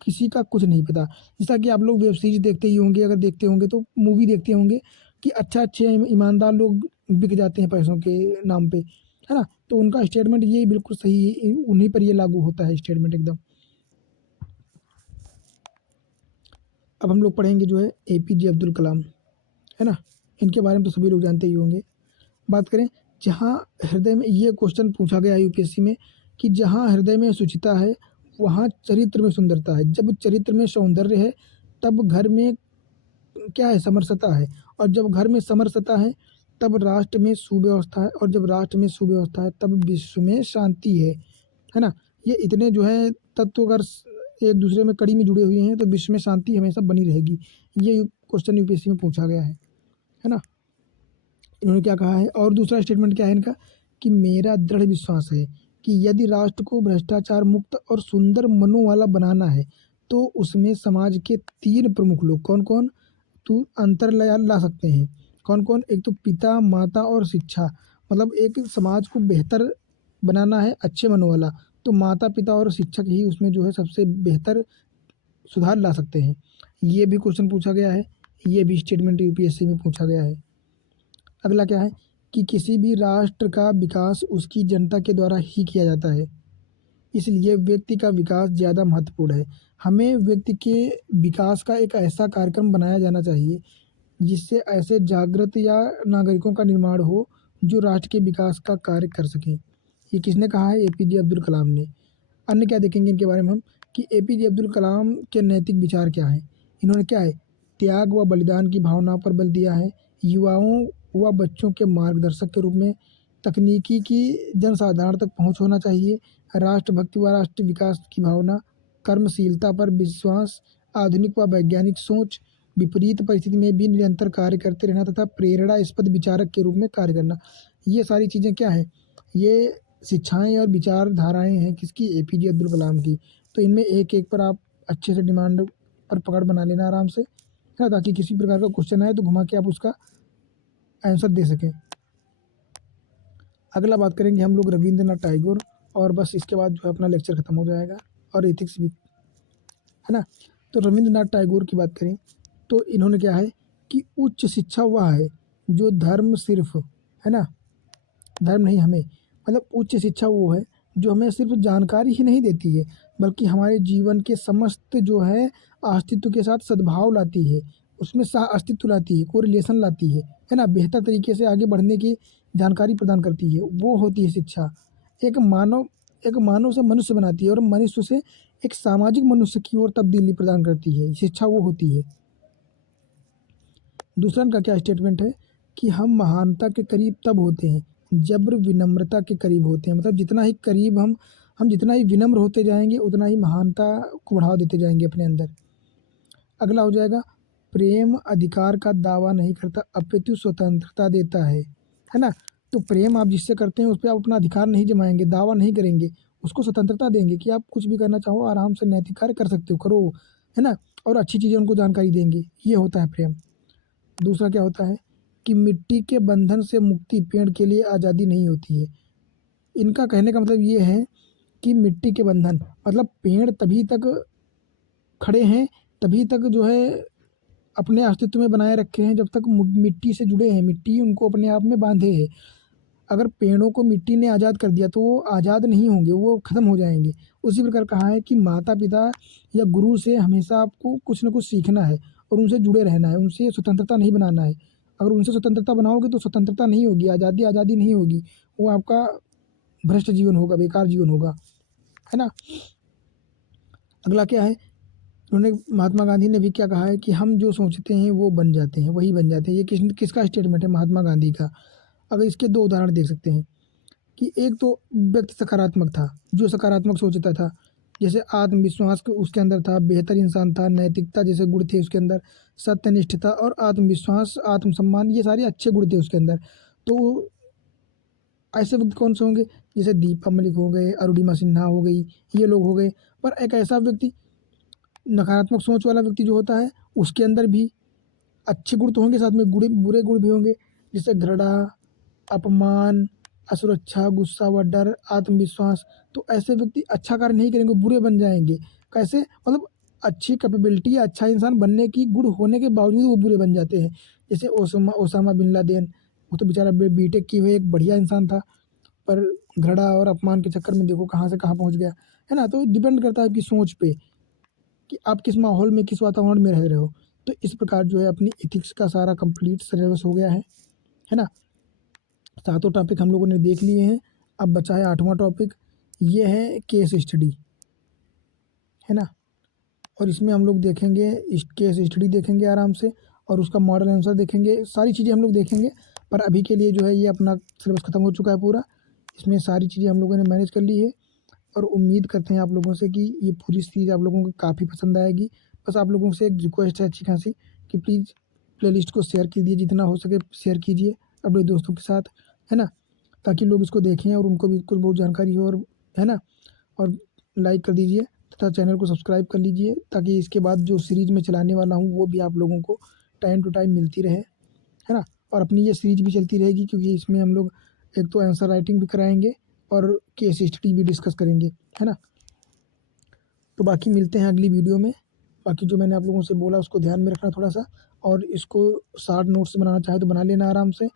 किसी का कुछ नहीं पता। जैसा कि आप लोग वेब सीरीज देखते ही होंगे, अगर देखते होंगे तो मूवी देखते होंगे कि अच्छे ईमानदार लोग बिक जाते हैं पैसों के नाम पे, है ना। तो उनका स्टेटमेंट ये बिल्कुल सही है, उन्हीं पर ये लागू होता है स्टेटमेंट एकदम। अब हम लोग पढ़ेंगे जो है एपीजे अब्दुल कलाम, है ना। इनके बारे में तो सभी लोग जानते ही होंगे। बात करें जहाँ हृदय में, ये क्वेश्चन पूछा गया है यूपीएससी में कि जहाँ हृदय में शुचिता है वहाँ चरित्र में सुंदरता है। जब चरित्र में सौंदर्य है तब घर में क्या है, समरसता है। और जब घर में समरसता है तब राष्ट्र में सुव्यवस्था है। और जब राष्ट्र में सुव्यवस्था है तब विश्व में शांति है ना। ये इतने जो है तत्व अगर एक दूसरे में कड़ी में जुड़े हुए हैं तो विश्व में शांति हमेशा बनी रहेगी। ये क्वेश्चन यूपीएससी में पूछा गया है ना। इन्होंने क्या कहा है, और दूसरा स्टेटमेंट क्या है इनका कि मेरा दृढ़ विश्वास है कि यदि राष्ट्र को भ्रष्टाचार मुक्त और सुंदर मनों वाला बनाना है तो उसमें समाज के 3 प्रमुख लोग कौन कौन तो अंतर ला सकते हैं। कौन कौन? एक तो पिता, माता और शिक्षा। मतलब एक समाज को बेहतर बनाना है अच्छे मनों वाला, तो माता पिता और शिक्षक ही उसमें जो है सबसे बेहतर सुधार ला सकते हैं। ये भी क्वेश्चन पूछा गया है, ये भी स्टेटमेंट यूपीएससी में पूछा गया है। अगला क्या है कि किसी भी राष्ट्र का विकास उसकी जनता के द्वारा ही किया जाता है, इसलिए व्यक्ति का विकास ज़्यादा महत्वपूर्ण है। हमें व्यक्ति के विकास का एक ऐसा कार्यक्रम बनाया जाना चाहिए जिससे ऐसे जागृत या नागरिकों का निर्माण हो जो राष्ट्र के विकास का कार्य कर सकें। ये किसने कहा है? एपीजे अब्दुल कलाम ने। अन्य क्या देखेंगे इनके बारे में हम कि एपीजे अब्दुल कलाम के नैतिक विचार क्या हैं। इन्होंने क्या है, त्याग व बलिदान की भावना पर बल दिया है। युवाओं व बच्चों के मार्गदर्शक के रूप में तकनीकी की जनसाधारण तक पहुंच होना चाहिए। राष्ट्रभक्ति व राष्ट्र विकास की भावना, कर्मशीलता पर विश्वास, आधुनिक व वैज्ञानिक सोच, विपरीत परिस्थिति में भी निरंतर कार्य करते रहना तथा प्रेरणास्पद विचारक के रूप में कार्य करना। ये सारी चीज़ें क्या हैं, ये शिक्षाएं और विचारधाराएं हैं किसकी? एपीजे अब्दुल कलाम की। तो इनमें एक एक पर आप अच्छे से डिमांड पर पकड़ बना लेना आराम से, है ना, ताकि किसी प्रकार का क्वेश्चन आए तो घुमा के आप उसका आंसर दे सकें। अगला बात करेंगे हम लोग रविंद्रनाथ टैगोर, और बस इसके बाद जो है अपना लेक्चर ख़त्म हो जाएगा, और एथिक्स भी, है ना। तो रविंद्रनाथ टैगोर की बात करें तो इन्होंने क्या है कि उच्च शिक्षा वह है जो धर्म सिर्फ, है ना, धर्म नहीं हमें, मतलब उच्च शिक्षा वो है जो हमें सिर्फ जानकारी ही नहीं देती है, बल्कि हमारे जीवन के समस्त जो है अस्तित्व के साथ सद्भाव लाती है, उसमें सह अस्तित्व लाती है, कोरिलेशन लाती है ना, बेहतर तरीके से आगे बढ़ने की जानकारी प्रदान करती है, वो होती है शिक्षा। एक मानव एक मानव से मनुष्य बनाती है, और मनुष्य से एक सामाजिक मनुष्य की ओर तब्दीली प्रदान करती है, शिक्षा वो होती है। दूसरा इनका क्या स्टेटमेंट है कि हम महानता के करीब तब होते हैं जब विनम्रता के करीब होते हैं, मतलब जितना ही करीब हम जितना ही विनम्र होते जाएंगे उतना ही महानता को बढ़ावा देते जाएंगे अपने अंदर। अगला हो जाएगा, प्रेम अधिकार का दावा नहीं करता अपितु स्वतंत्रता देता है ना। तो प्रेम आप जिससे करते हैं उस पर आप अपना अधिकार नहीं जमाएंगे, दावा नहीं करेंगे, उसको स्वतंत्रता देंगे कि आप कुछ भी करना चाहो आराम से नैतिक कार्य कर सकते हो, करो, है ना, और अच्छी चीज़ें उनको जानकारी देंगे, ये होता है प्रेम। दूसरा क्या होता है कि मिट्टी के बंधन से मुक्ति पेड़ के लिए आज़ादी नहीं होती है। इनका कहने का मतलब ये है कि मिट्टी के बंधन मतलब पेड़ तभी तक खड़े हैं, तभी तक जो है अपने अस्तित्व में बनाए रखे हैं जब तक मिट्टी से जुड़े हैं, मिट्टी उनको अपने आप में बांधे है। अगर पेड़ों को मिट्टी ने आज़ाद कर दिया तो वो आज़ाद नहीं होंगे, वो ख़त्म हो जाएंगे। उसी प्रकार कहा है कि माता पिता या गुरु से हमेशा आपको कुछ ना कुछ सीखना है और उनसे जुड़े रहना है, उनसे स्वतंत्रता नहीं बनाना है। अगर उनसे स्वतंत्रता बनाओगे तो स्वतंत्रता नहीं होगी, आज़ादी आज़ादी नहीं होगी, वो आपका भ्रष्ट जीवन होगा, बेकार जीवन होगा, है ना। अगला क्या है, उन्होंने महात्मा गांधी ने भी क्या कहा है कि हम जो सोचते हैं वो बन जाते हैं, वही बन जाते हैं। ये किसका स्टेटमेंट है, महात्मा गांधी का। अगर इसके दो उदाहरण देख सकते हैं कि एक तो व्यक्ति सकारात्मक था, जो सकारात्मक सोचता था, जैसे आत्मविश्वास उसके अंदर था, बेहतर इंसान था, नैतिकता जैसे गुण थे उसके अंदर, सत्यनिष्ठता और आत्मविश्वास, आत्मसम्मान, ये सारे अच्छे गुण थे उसके अंदर। तो ऐसे व्यक्ति कौन से होंगे, जैसे दीपा मलिक हो गए, अरुणिमा सिन्हा हो गई, ये लोग हो गए। पर एक ऐसा व्यक्ति, नकारात्मक सोच वाला व्यक्ति जो होता है, उसके अंदर भी अच्छे गुण तो होंगे, साथ में बुरे गुण भी होंगे, जैसे घृणा, अपमान, असुरक्षा, गुस्सा व डर, आत्मविश्वास। तो ऐसे व्यक्ति अच्छा कार्य नहीं करेंगे, बुरे बन जाएंगे। कैसे, मतलब अच्छी कैपेबिलिटी या अच्छा इंसान बनने की गुण होने के बावजूद वो बुरे बन जाते हैं। जैसे ओसामा बिन लादेन, वो तो बेचारा बीटेक किए हुए एक बढ़िया इंसान था, पर घृणा और अपमान के चक्कर में देखो कहाँ से कहाँ पहुँच गया, है ना। तो डिपेंड करता है आपकी सोच पे कि आप किस माहौल में, किस वातावरण में रह रहे हो। तो इस प्रकार जो है अपनी एथिक्स का सारा कंप्लीट सिलेबस हो गया है ना। सातों टॉपिक हम लोगों ने देख लिए हैं। अब बचा है आठवां टॉपिक, ये है केस स्टडी, है ना। और इसमें हम लोग देखेंगे, इस केस स्टडी देखेंगे आराम से, और उसका मॉडल आंसर देखेंगे, सारी चीज़ें हम लोग देखेंगे। पर अभी के लिए जो है ये अपना सिलेबस ख़त्म हो चुका है पूरा, इसमें सारी चीज़ें हम लोगों ने मैनेज कर ली है। और उम्मीद करते हैं आप लोगों से कि ये पूरी सीरीज़ आप लोगों को काफ़ी पसंद आएगी। बस आप लोगों से एक रिक्वेस्ट है अच्छी खासी कि प्लीज़ प्लेलिस्ट को शेयर कीजिए, जितना हो सके शेयर कीजिए अपने दोस्तों के साथ, है ना, ताकि लोग इसको देखें और उनको भी कुछ बहुत जानकारी हो, और है ना। और लाइक कर दीजिए तथा चैनल को सब्सक्राइब कर लीजिए, ताकि इसके बाद जो सीरीज़ मैं चलाने वाला हूँ वो भी आप लोगों को टाइम टू टाइम मिलती रहे, है ना। और अपनी ये सीरीज भी चलती रहेगी, क्योंकि इसमें हम लोग एक तो आंसर राइटिंग भी कराएंगे और केस स्टडी भी डिस्कस करेंगे, है ना। तो बाकी मिलते हैं अगली वीडियो में। बाकी जो मैंने आप लोगों से बोला उसको ध्यान में रखना थोड़ा सा, और इसको शार्ट नोट्स बनाना चाहे तो बना लेना आराम से।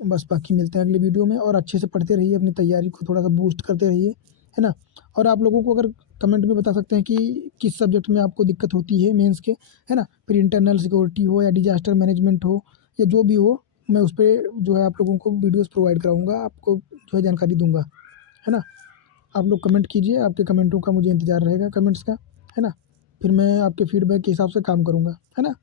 बस बाकी मिलते हैं अगली वीडियो में, और अच्छे से पढ़ते रहिए, अपनी तैयारी को थोड़ा सा बूस्ट करते रहिए, है ना। और आप लोगों को अगर कमेंट में बता सकते हैं कि किस सब्जेक्ट में आपको दिक्कत होती है मेंस के, है ना, फिर इंटरनल सिक्योरिटी हो या डिजास्टर मैनेजमेंट हो या जो भी हो, मैं उस पर जो है आप लोगों को वीडियोस प्रोवाइड कराऊंगा, आपको जो है जानकारी दूंगा, है ना। आप लोग कमेंट कीजिए, आपके कमेंटों का मुझे इंतज़ार रहेगा, कमेंट्स का, है ना। फिर मैं आपके फीडबैक के हिसाब से काम करूँगा, है ना।